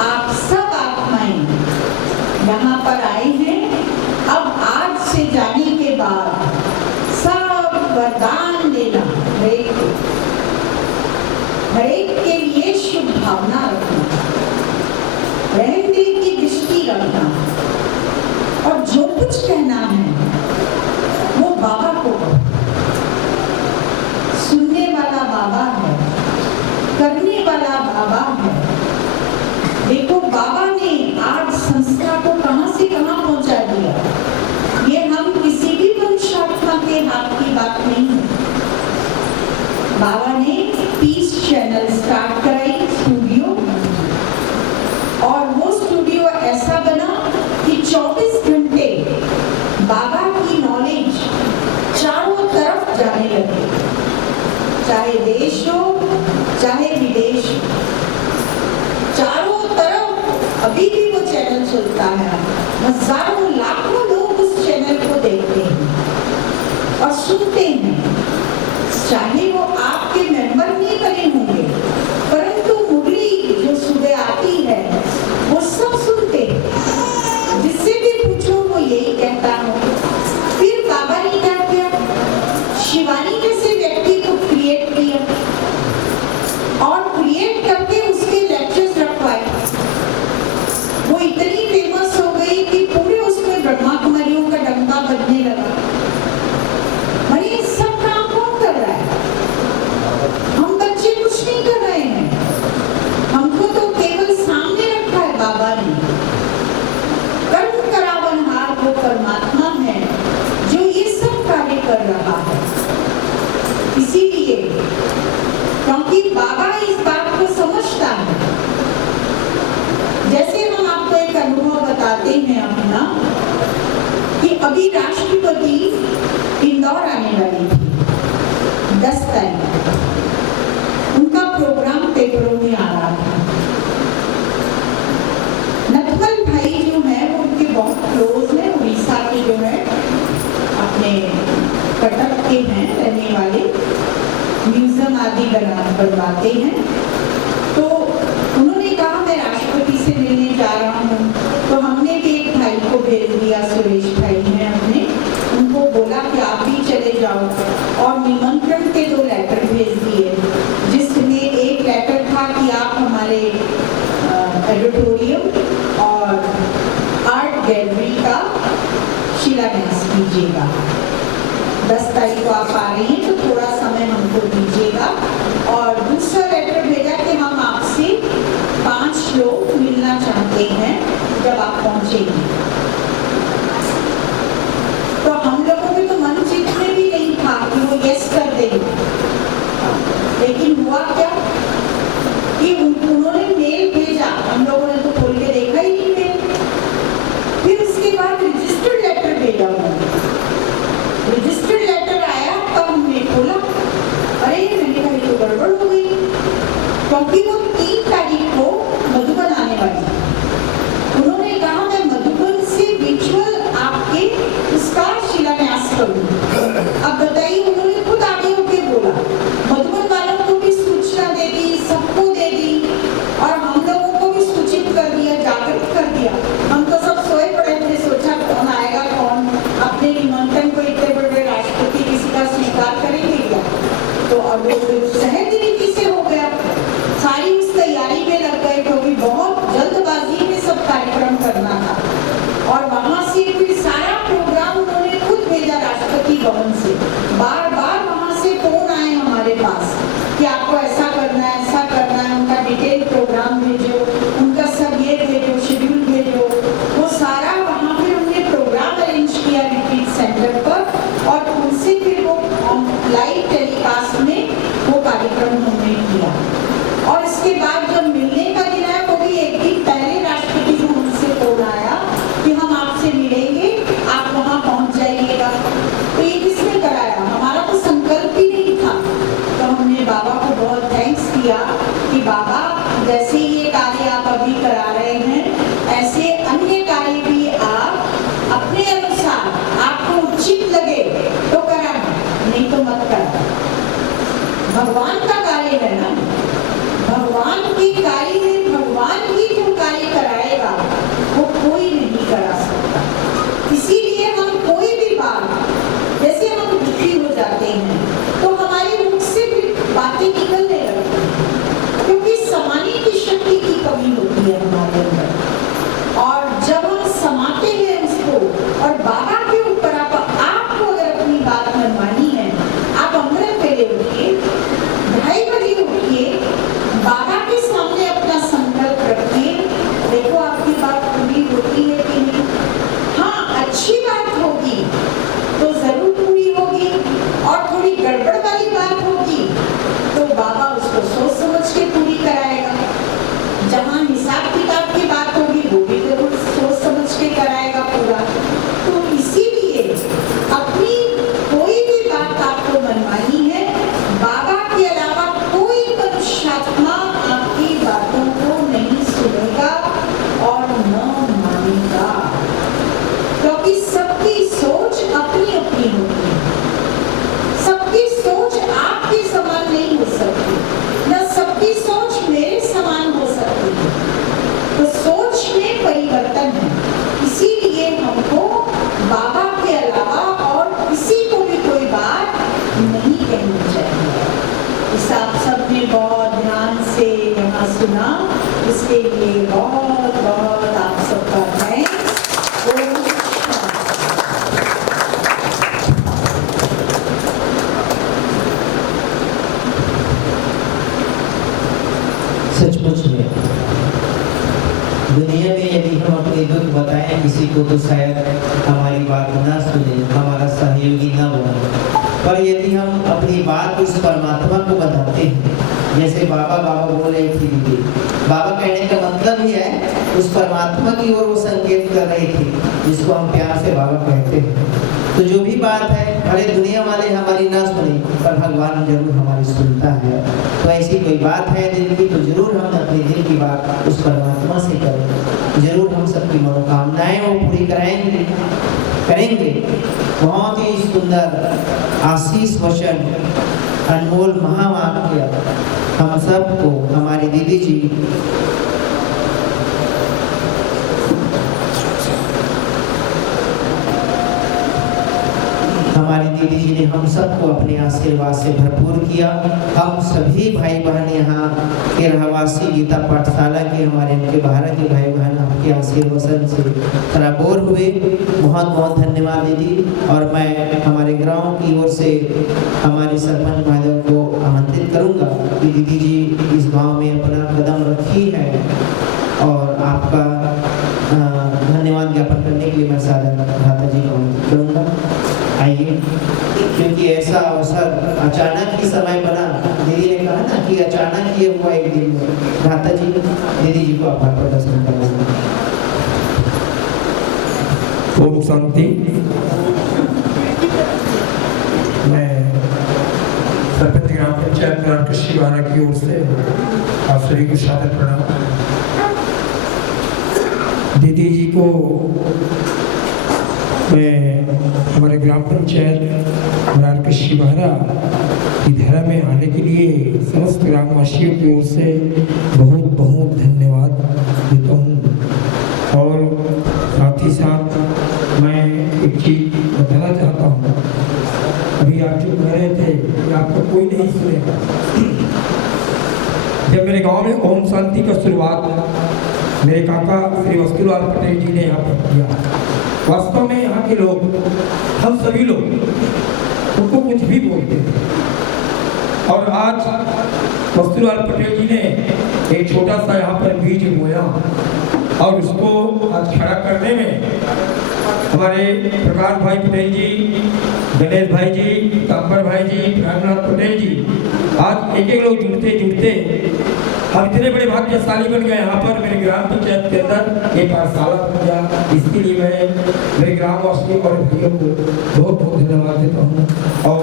आप सब आत्माएं यहाँ पर आए हैं। अब आज से जाने के बाद सब वरदान देना, हर एक के लिए शुभ भावना रखना, रहम दिल की दृष्टि रखना, और जो कुछ कहना है वो बाबा को सुनने वाला बाबा है, करने वाला बाबा है। देखो बाबा ने आज संस्था को कहां से कहां पहुंचा दिया। ये हम किसी भी वंशात्मा के हाथ की बात नहीं है। बाबा ने पीस चैनल स्टार्ट कराई, स्टूडियो, और वो स्टूडियो ऐसा बना कि 24 घंटे बाबा की नॉलेज चारों तरफ जाने लगे, चाहे देश हो चाहे विदेश, चारों तरफ अभी भी वो चैनल चलता है। हजारों लाखों लोग उस चैनल को देखते हैं और सुनते हैं, चाहे वो आपके मेंबर नहीं बने होंगे, परंतु मुरली जो सुबह आती है वो सब सुनते हैं। जिससे भी पूछो वो यही कहता हो। फिर बाबा ने क्या किया? शिवानी जैसे व्यक्ति को क्रिएट किया और क्रिएट करके उसके लेक्चर्स रखवाए। वो इतनी फेमस हो गई कि पूरे उसमें ब्रह्मा कुमारियों का डंका बजने लगा। सब काम कौन कर रहा है? हम बच्चे कुछ नहीं कर रहे हैं। हमको तो केवल सामने रखा है बाबा ने। कर्म करावनहार वो परमात्मा है जो ये सब कार्य कर रहा है। इसीलिए क्योंकि बाबा इस बात को समझता है। जैसे हम आपको एक अनुभव बताते हैं अपना, कि अभी राष्ट्रपति इंदौर आने वाली थी 10 तारीख। उनका प्रोग्राम पेपरों में आ रहा था। बनवाते हैं। तो उन्होंने कहा मैं राष्ट्रपति से मिलने जा रहा हूँ, तो हमने भी एक भाई को भेज दिया, सुरेश भाई हैं अपने, उनको बोला कि आप भी चले जाओ, और निमंत्रण के 2 लेटर भेज दिए, जिसमें एक लेटर था कि आप हमारे एडिटोरियम और आर्ट गैलरी का शिलान्यास कीजिएगा। 10 तारीख को आप आ रही हैं तो थोड़ा समय हमको दीजिएगा। और दूसरा लेटर भेजा कि हम आपसे 5 लोग मिलना चाहते हैं जब आप पहुंचेंगे। तो हम लोगों के तो मन चित में भी नहीं था कि वो यस कर देंगे, लेकिन हुआ क्या कि उन्होंने मेल भेजा, हम लोगों ने तो खोल के देखा ही नहीं मेल। फिर उसके बाद रजिस्टर्ड लेटर भेजा उन्होंने, रजिस्टर्ड लेटर आया तब हमने खोला, अरे मैंने कहा ये तो गड़बड़ हो गई, क्योंकि वो 3 तारीख को मधुबन आने वाली। उन्होंने कहा मैं मधुबन से विजुअल आपके उसका शिलान्यास करूंगी। अब बताइए, उन्होंने खुद आगे होके बोला, मधुबन वालों को भी सूचना दे दी, सबको दे दी, और हम लोगों को भी सूचित कर दिया, जागरूक कर दिया। हम तो सब सोए पड़े थे, सोचा कौन आएगा कौन, अपने निमंत्रण को इतने बड़े राष्ट्रपति किसी का स्वीकार करेंगे क्या? तो अब सहज रीति से हो गया, सारी उस तैयारी में लग गए, क्योंकि बहुत जल्दबाजी में सब कार्यक्रम करना था। और वहां से फिर सारा प्रोग्राम उन्होंने खुद भेजा राष्ट्रपति भवन से, बार बार वहां से फोन आए हमारे पास कि आपको ऐसा करना है, ऐसा करना है, उनका डिटेल प्रोग्राम भेजो, उनका सब ये भेजो, शेड्यूल भेजो। वो सारा वहां फिर हमने प्रोग्राम अरेंज किया रिट्रीट सेंटर पर, और उनसे फिर वो लाइव टेलीकास्ट में वो कार्यक्रम हमने किया। और इसके बाद जब मिलने का दिन आया, वो भी एक दिन पहले राष्ट्रपति को हमसे फोन आया कि हम आपसे मिलेंगे, आप वहां पहुंच जाइएगा। तो ये किसने कराया? हमारा तो संकल्प ही नहीं था। तो हमने बाबा को बहुत थैंक्स किया कि बाबा जैसे ये कार्य आप अभी करा रहे हैं, ऐसे अन्य कार्य भी आप अपने अनुसार आपको उचित लगे तो कराना, नहीं तो मत करना। भगवान का कार्य है ना, भगवान के कार्य में भगवान ही जो कार्य कराएगा वो कोई नहीं करा सकता। इसीलिए हम कोई भी बात, जैसे हम दुखी हो जाते हैं तो हमारे मुख से भी बातें निकलने लगती हैं, क्योंकि समाने की शक्ति की कमी होती है हमारे अंदर। और जब हम समाते हैं उसको, और बाबा के ऊपर आपको अगर अपनी बात मनवानी है, आप अमृत पहले उठिए, 2:30 बजे उठिए, बाबा के सामने अपना संकल्प रखिए, देखो आपकी बात पूरी होती है कि नहीं। हाँ, अच्छी बात होगी तो जरूर पूरी होगी, और थोड़ी गड़बड़ वाली बात होगी तो बाबा उसको सोच समझ के पूरी कराएगा। जहाँ हिसाब किताब की बात होगी वो भी जरूर सोच समझ के कराएगा पूरा। तो इसीलिए अपनी कोई भी बात आपको मनवानी है, बाबा के अलावा कोई मनुष्यात्मा आपकी बातों को नहीं सुनेगा और न मानेगा, क्योंकि सबकी सोच अपनी अपनी होती है। सबकी सोच आपके समान नहीं हो सकती, न सबकी सोच मेरे समान हो सकती है। तो सोच में परिवर्तन है, इसीलिए हमको बाबा के अलावा और किसी को भी कोई बात नहीं कहनी चाहिए। इस आप सबने बहुत ध्यान से यहाँ सुना, इसके लिए बहुत बहुत आप सबका थैंक्स। सचमुच में दुनिया में यदि हम अपने दुख बताएं किसी को तो शायद हमारी बात ना सुने, हमारा सहयोगी ना बने, पर यदि हम अपनी बात उस परमात्मा को बताते हैं, जैसे बाबा बोल रही थी दीदी, बाबा कहने का मतलब ही है उस परमात्मा की ओर वो संकेत कर रही थी, जिसको हम प्यार से बाबा कहते हैं। तो जो भी बात है, भले दुनिया वाले हमारी ना सुने, पर भगवान जरूर हमारी सुनता है। तो ऐसी कोई बात है दिल की, तो जरूर हम अपने दिल की बात उस परमात्मा से करें, जरूर हम सबकी मनोकामनाएं वो पूरी करेंगे। बहुत ही सुंदर आशीष वचन अनमोल महावाक्य हम सबको हमारी दीदी जी ने हम सबको अपने आशीर्वाद से भरपूर किया। हम सभी भाई बहन यहाँ के रहवासी गीता पाठशाला के हमारे इनके बाहर के भाई बहन आपके आशीर्वाद से सराबोर हुए। बहुत बहुत धन्यवाद दीदी। और मैं हमारे गाँव की ओर से हमारे सरपंच भाइयों को आमंत्रित करूँगा कि दीदी जी इस गाँव में अपना कदम रखी है और आपका धन्यवाद ज्ञापन करने के लिए मैं सादा भ्राता जी को आमंत्रित करूँगा। आइए, क्योंकि ऐसा अवसर अचानक ही समय बना। दीदी ने कहा ना कि अचानक ही हुआ एक दिन में। भ्राता जी दीदी जी को आभार प्रदर्शन करेंगे। ओम शांति। मैं सरपंच ग्राम पंचायत कृषि वाला की ओर से आप सभी को सादर प्रणाम। दीदी जी को मैं हमारे ग्राम पंचायत कृषि बहरा की धारा में आने के लिए समस्त ग्रामवासियों की ओर से बहुत बहुत धन्यवाद देता हूँ। और साथ ही साथ मैं एक चीज़ बताना चाहता हूँ। अभी आप जो कह रहे थे कि आपको कोई नहीं सुनेगा। जब मेरे गांव में ओम शांति का शुरुआत मेरे काका श्री वस्तुलाल पटेल जी ने यहाँ पर किया। वास्तव में यहाँ के लोग, हम सभी लोग उनको कुछ भी बोलते थे। और आज वस्तुलाल पटेल जी ने एक छोटा सा यहाँ पर बीज बोया और उसको आज खड़ा करने में हमारे प्रकाश भाई पटेल जी, गणेश भाई जी, कांबर भाई जी, रामनाथ पटेल जी, आज एक एक लोग जुड़ते जुड़ते हम इतने बड़े भाग्यशाली बन गए। यहाँ पर मेरे ग्राम पंचायत के अंदर एक पाठशाला बन गया। इसके लिए मैं मेरे ग्रामवासियों और भाइयों को बहुत बहुत धन्यवाद देता हूँ। और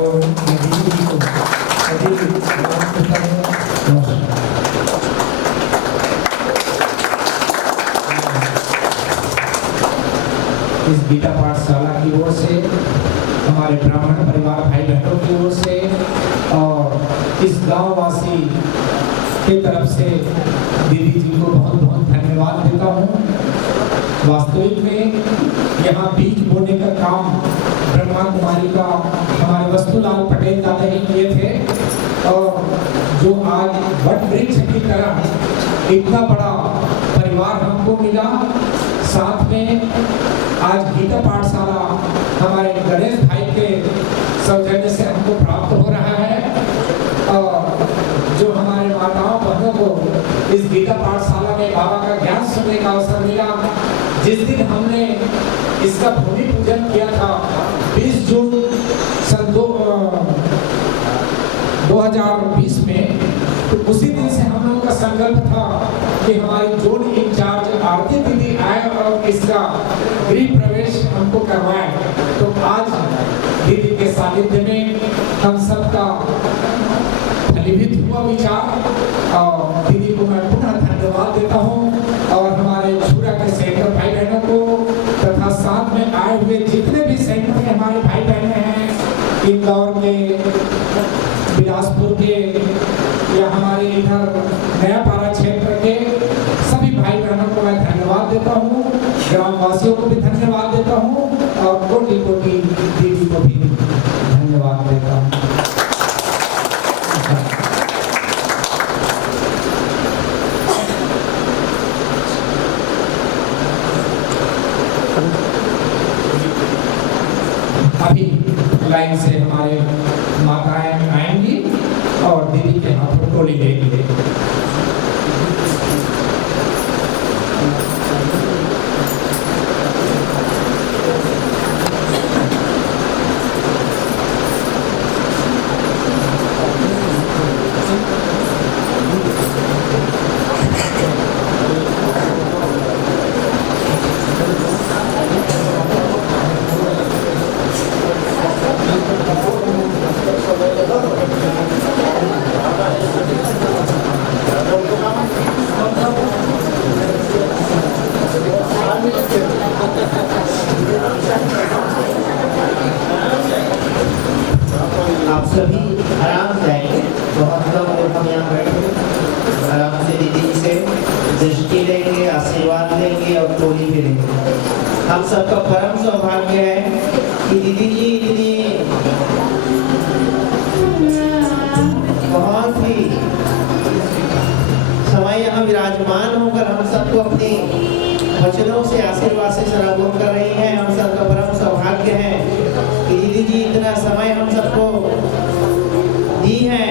इस गीता पाठशाला की ओर से, हमारे ब्राह्मण परिवार भाई बहनों की ओर से और इस गाँव वासी की तरफ से दीदी जी को बहुत बहुत धन्यवाद देता हूँ। वास्तविक में यहाँ बीज बोने का काम ब्रह्मा कुमारी का हमारे वस्तुलाल पटेल दादा ही किए थे। और जो आज वट वृक्ष की तरह इतना बड़ा परिवार हमको मिला, साथ में आज गीता पाठशाला हमारे गणेश भाई के सौजन्य से हमको प्राप्त हो रहा है। और जो हमारे माताओं बहनों को इस गीता पाठशाला में बाबा का ज्ञान सुनने का अवसर मिला। जिस दिन हमने इसका भूमि पूजन किया था 20 जून सन 2020 में, तो उसी दिन से हम लोगों का संकल्प था कि हमारी जोन इंचार्ज आरती दीदी आए और इसका गृह प्रवेश हमको करवाए। तो आज दीदी के सानिध्य में हम सबका फलीभूत हुआ विचार। और दीदी को मैं पुनः धन्यवाद देता हूँ। और हमारे छुरा के सेंटर भाई बहनों को तथा साथ में आए हुए जितने भी सेंटर के हमारे भाई बहने हैं, इंदौर के, बिलासपुर के या हमारे इधर नयापारा क्षेत्र के सभी भाई बहनों को मैं धन्यवाद देता हूँ। ग्रामवासियों को भी धन्यवाद देता हूँ और कोटि कोटि दीदी को भी धन्यवाद देता हूँ। अभी लाइन से हमारे माताएं आएंगी और दीदी के हाथों टोली लेंगे। दृष्टि लेंगे, आशीर्वाद लेंगे और टोली मिलेंगे। हम सबका परम सौभाग्य है कि दीदी जी इतनी बहुत ही समय यहाँ विराजमान होकर हम सबको अपने वचनों से आशीर्वाद से सराबोर कर रही हैं। हम सबका परम सौभाग्य है कि दीदी जी इतना समय हम सबको दी है।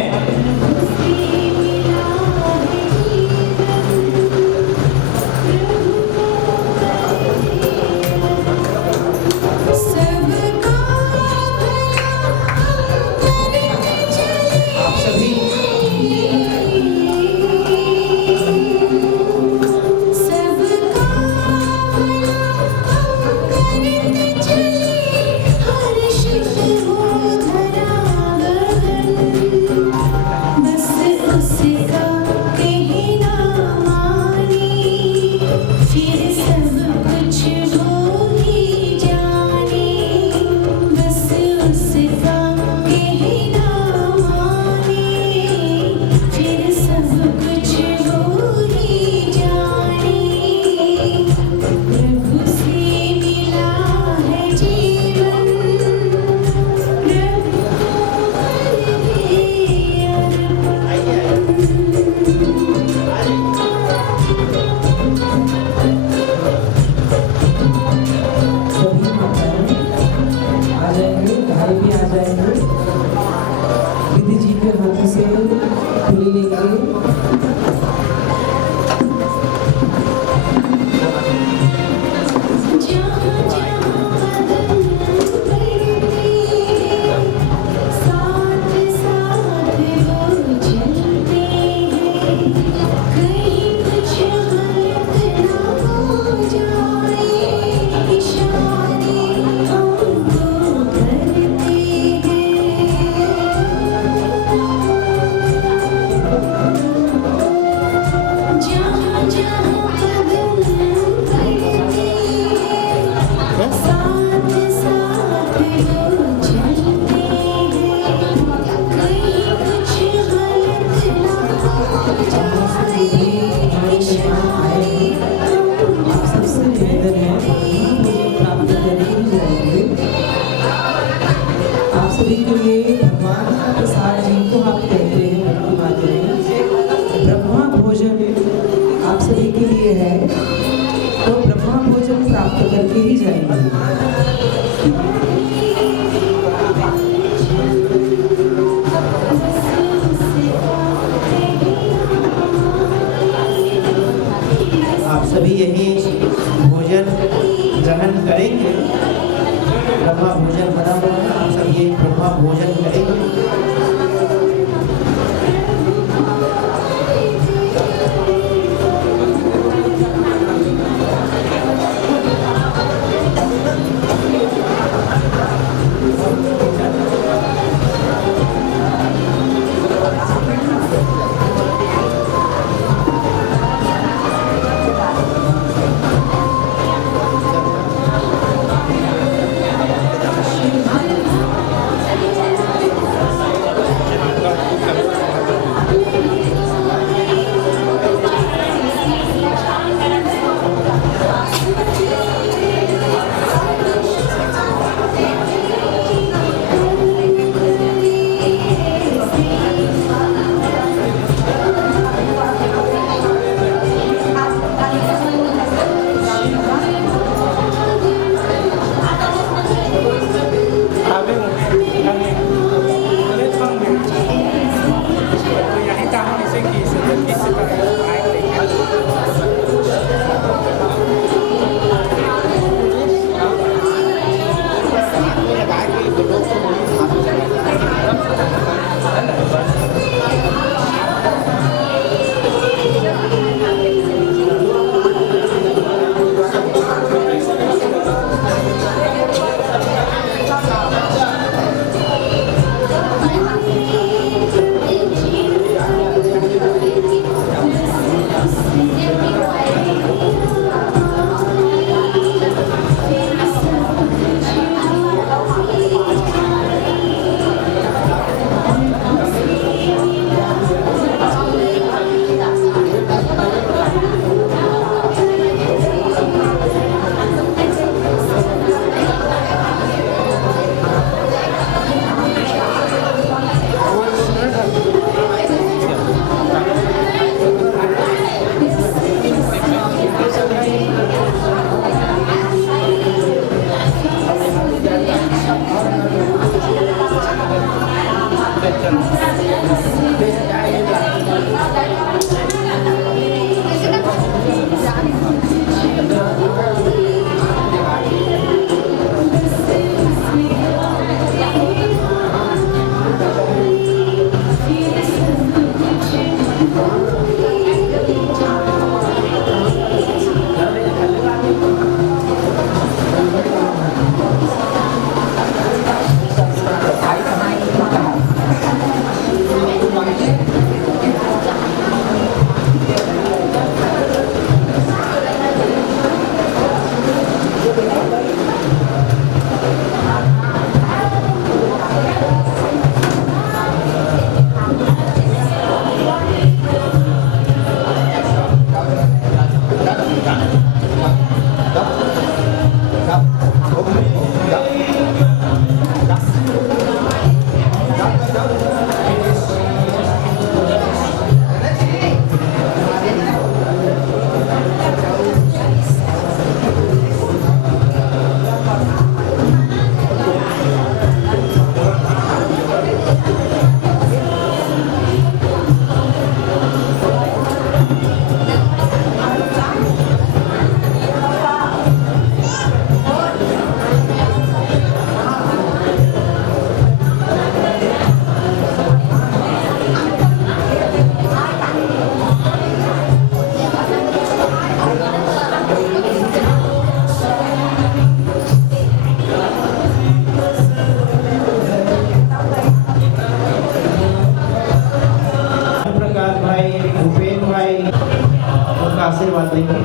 सभी यही भोजन ग्रहण करेंगे। ब्रह्मा भोजन बना हुआ है, आप सब ये ब्रह्मा भोजन करेंगे।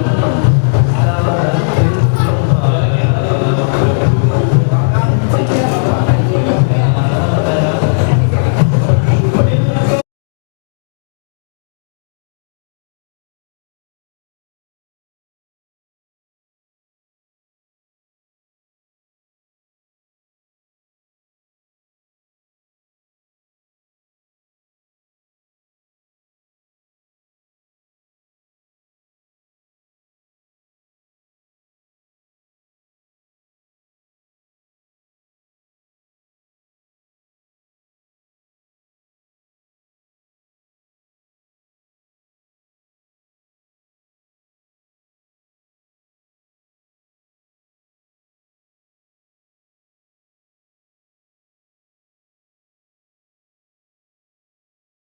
है।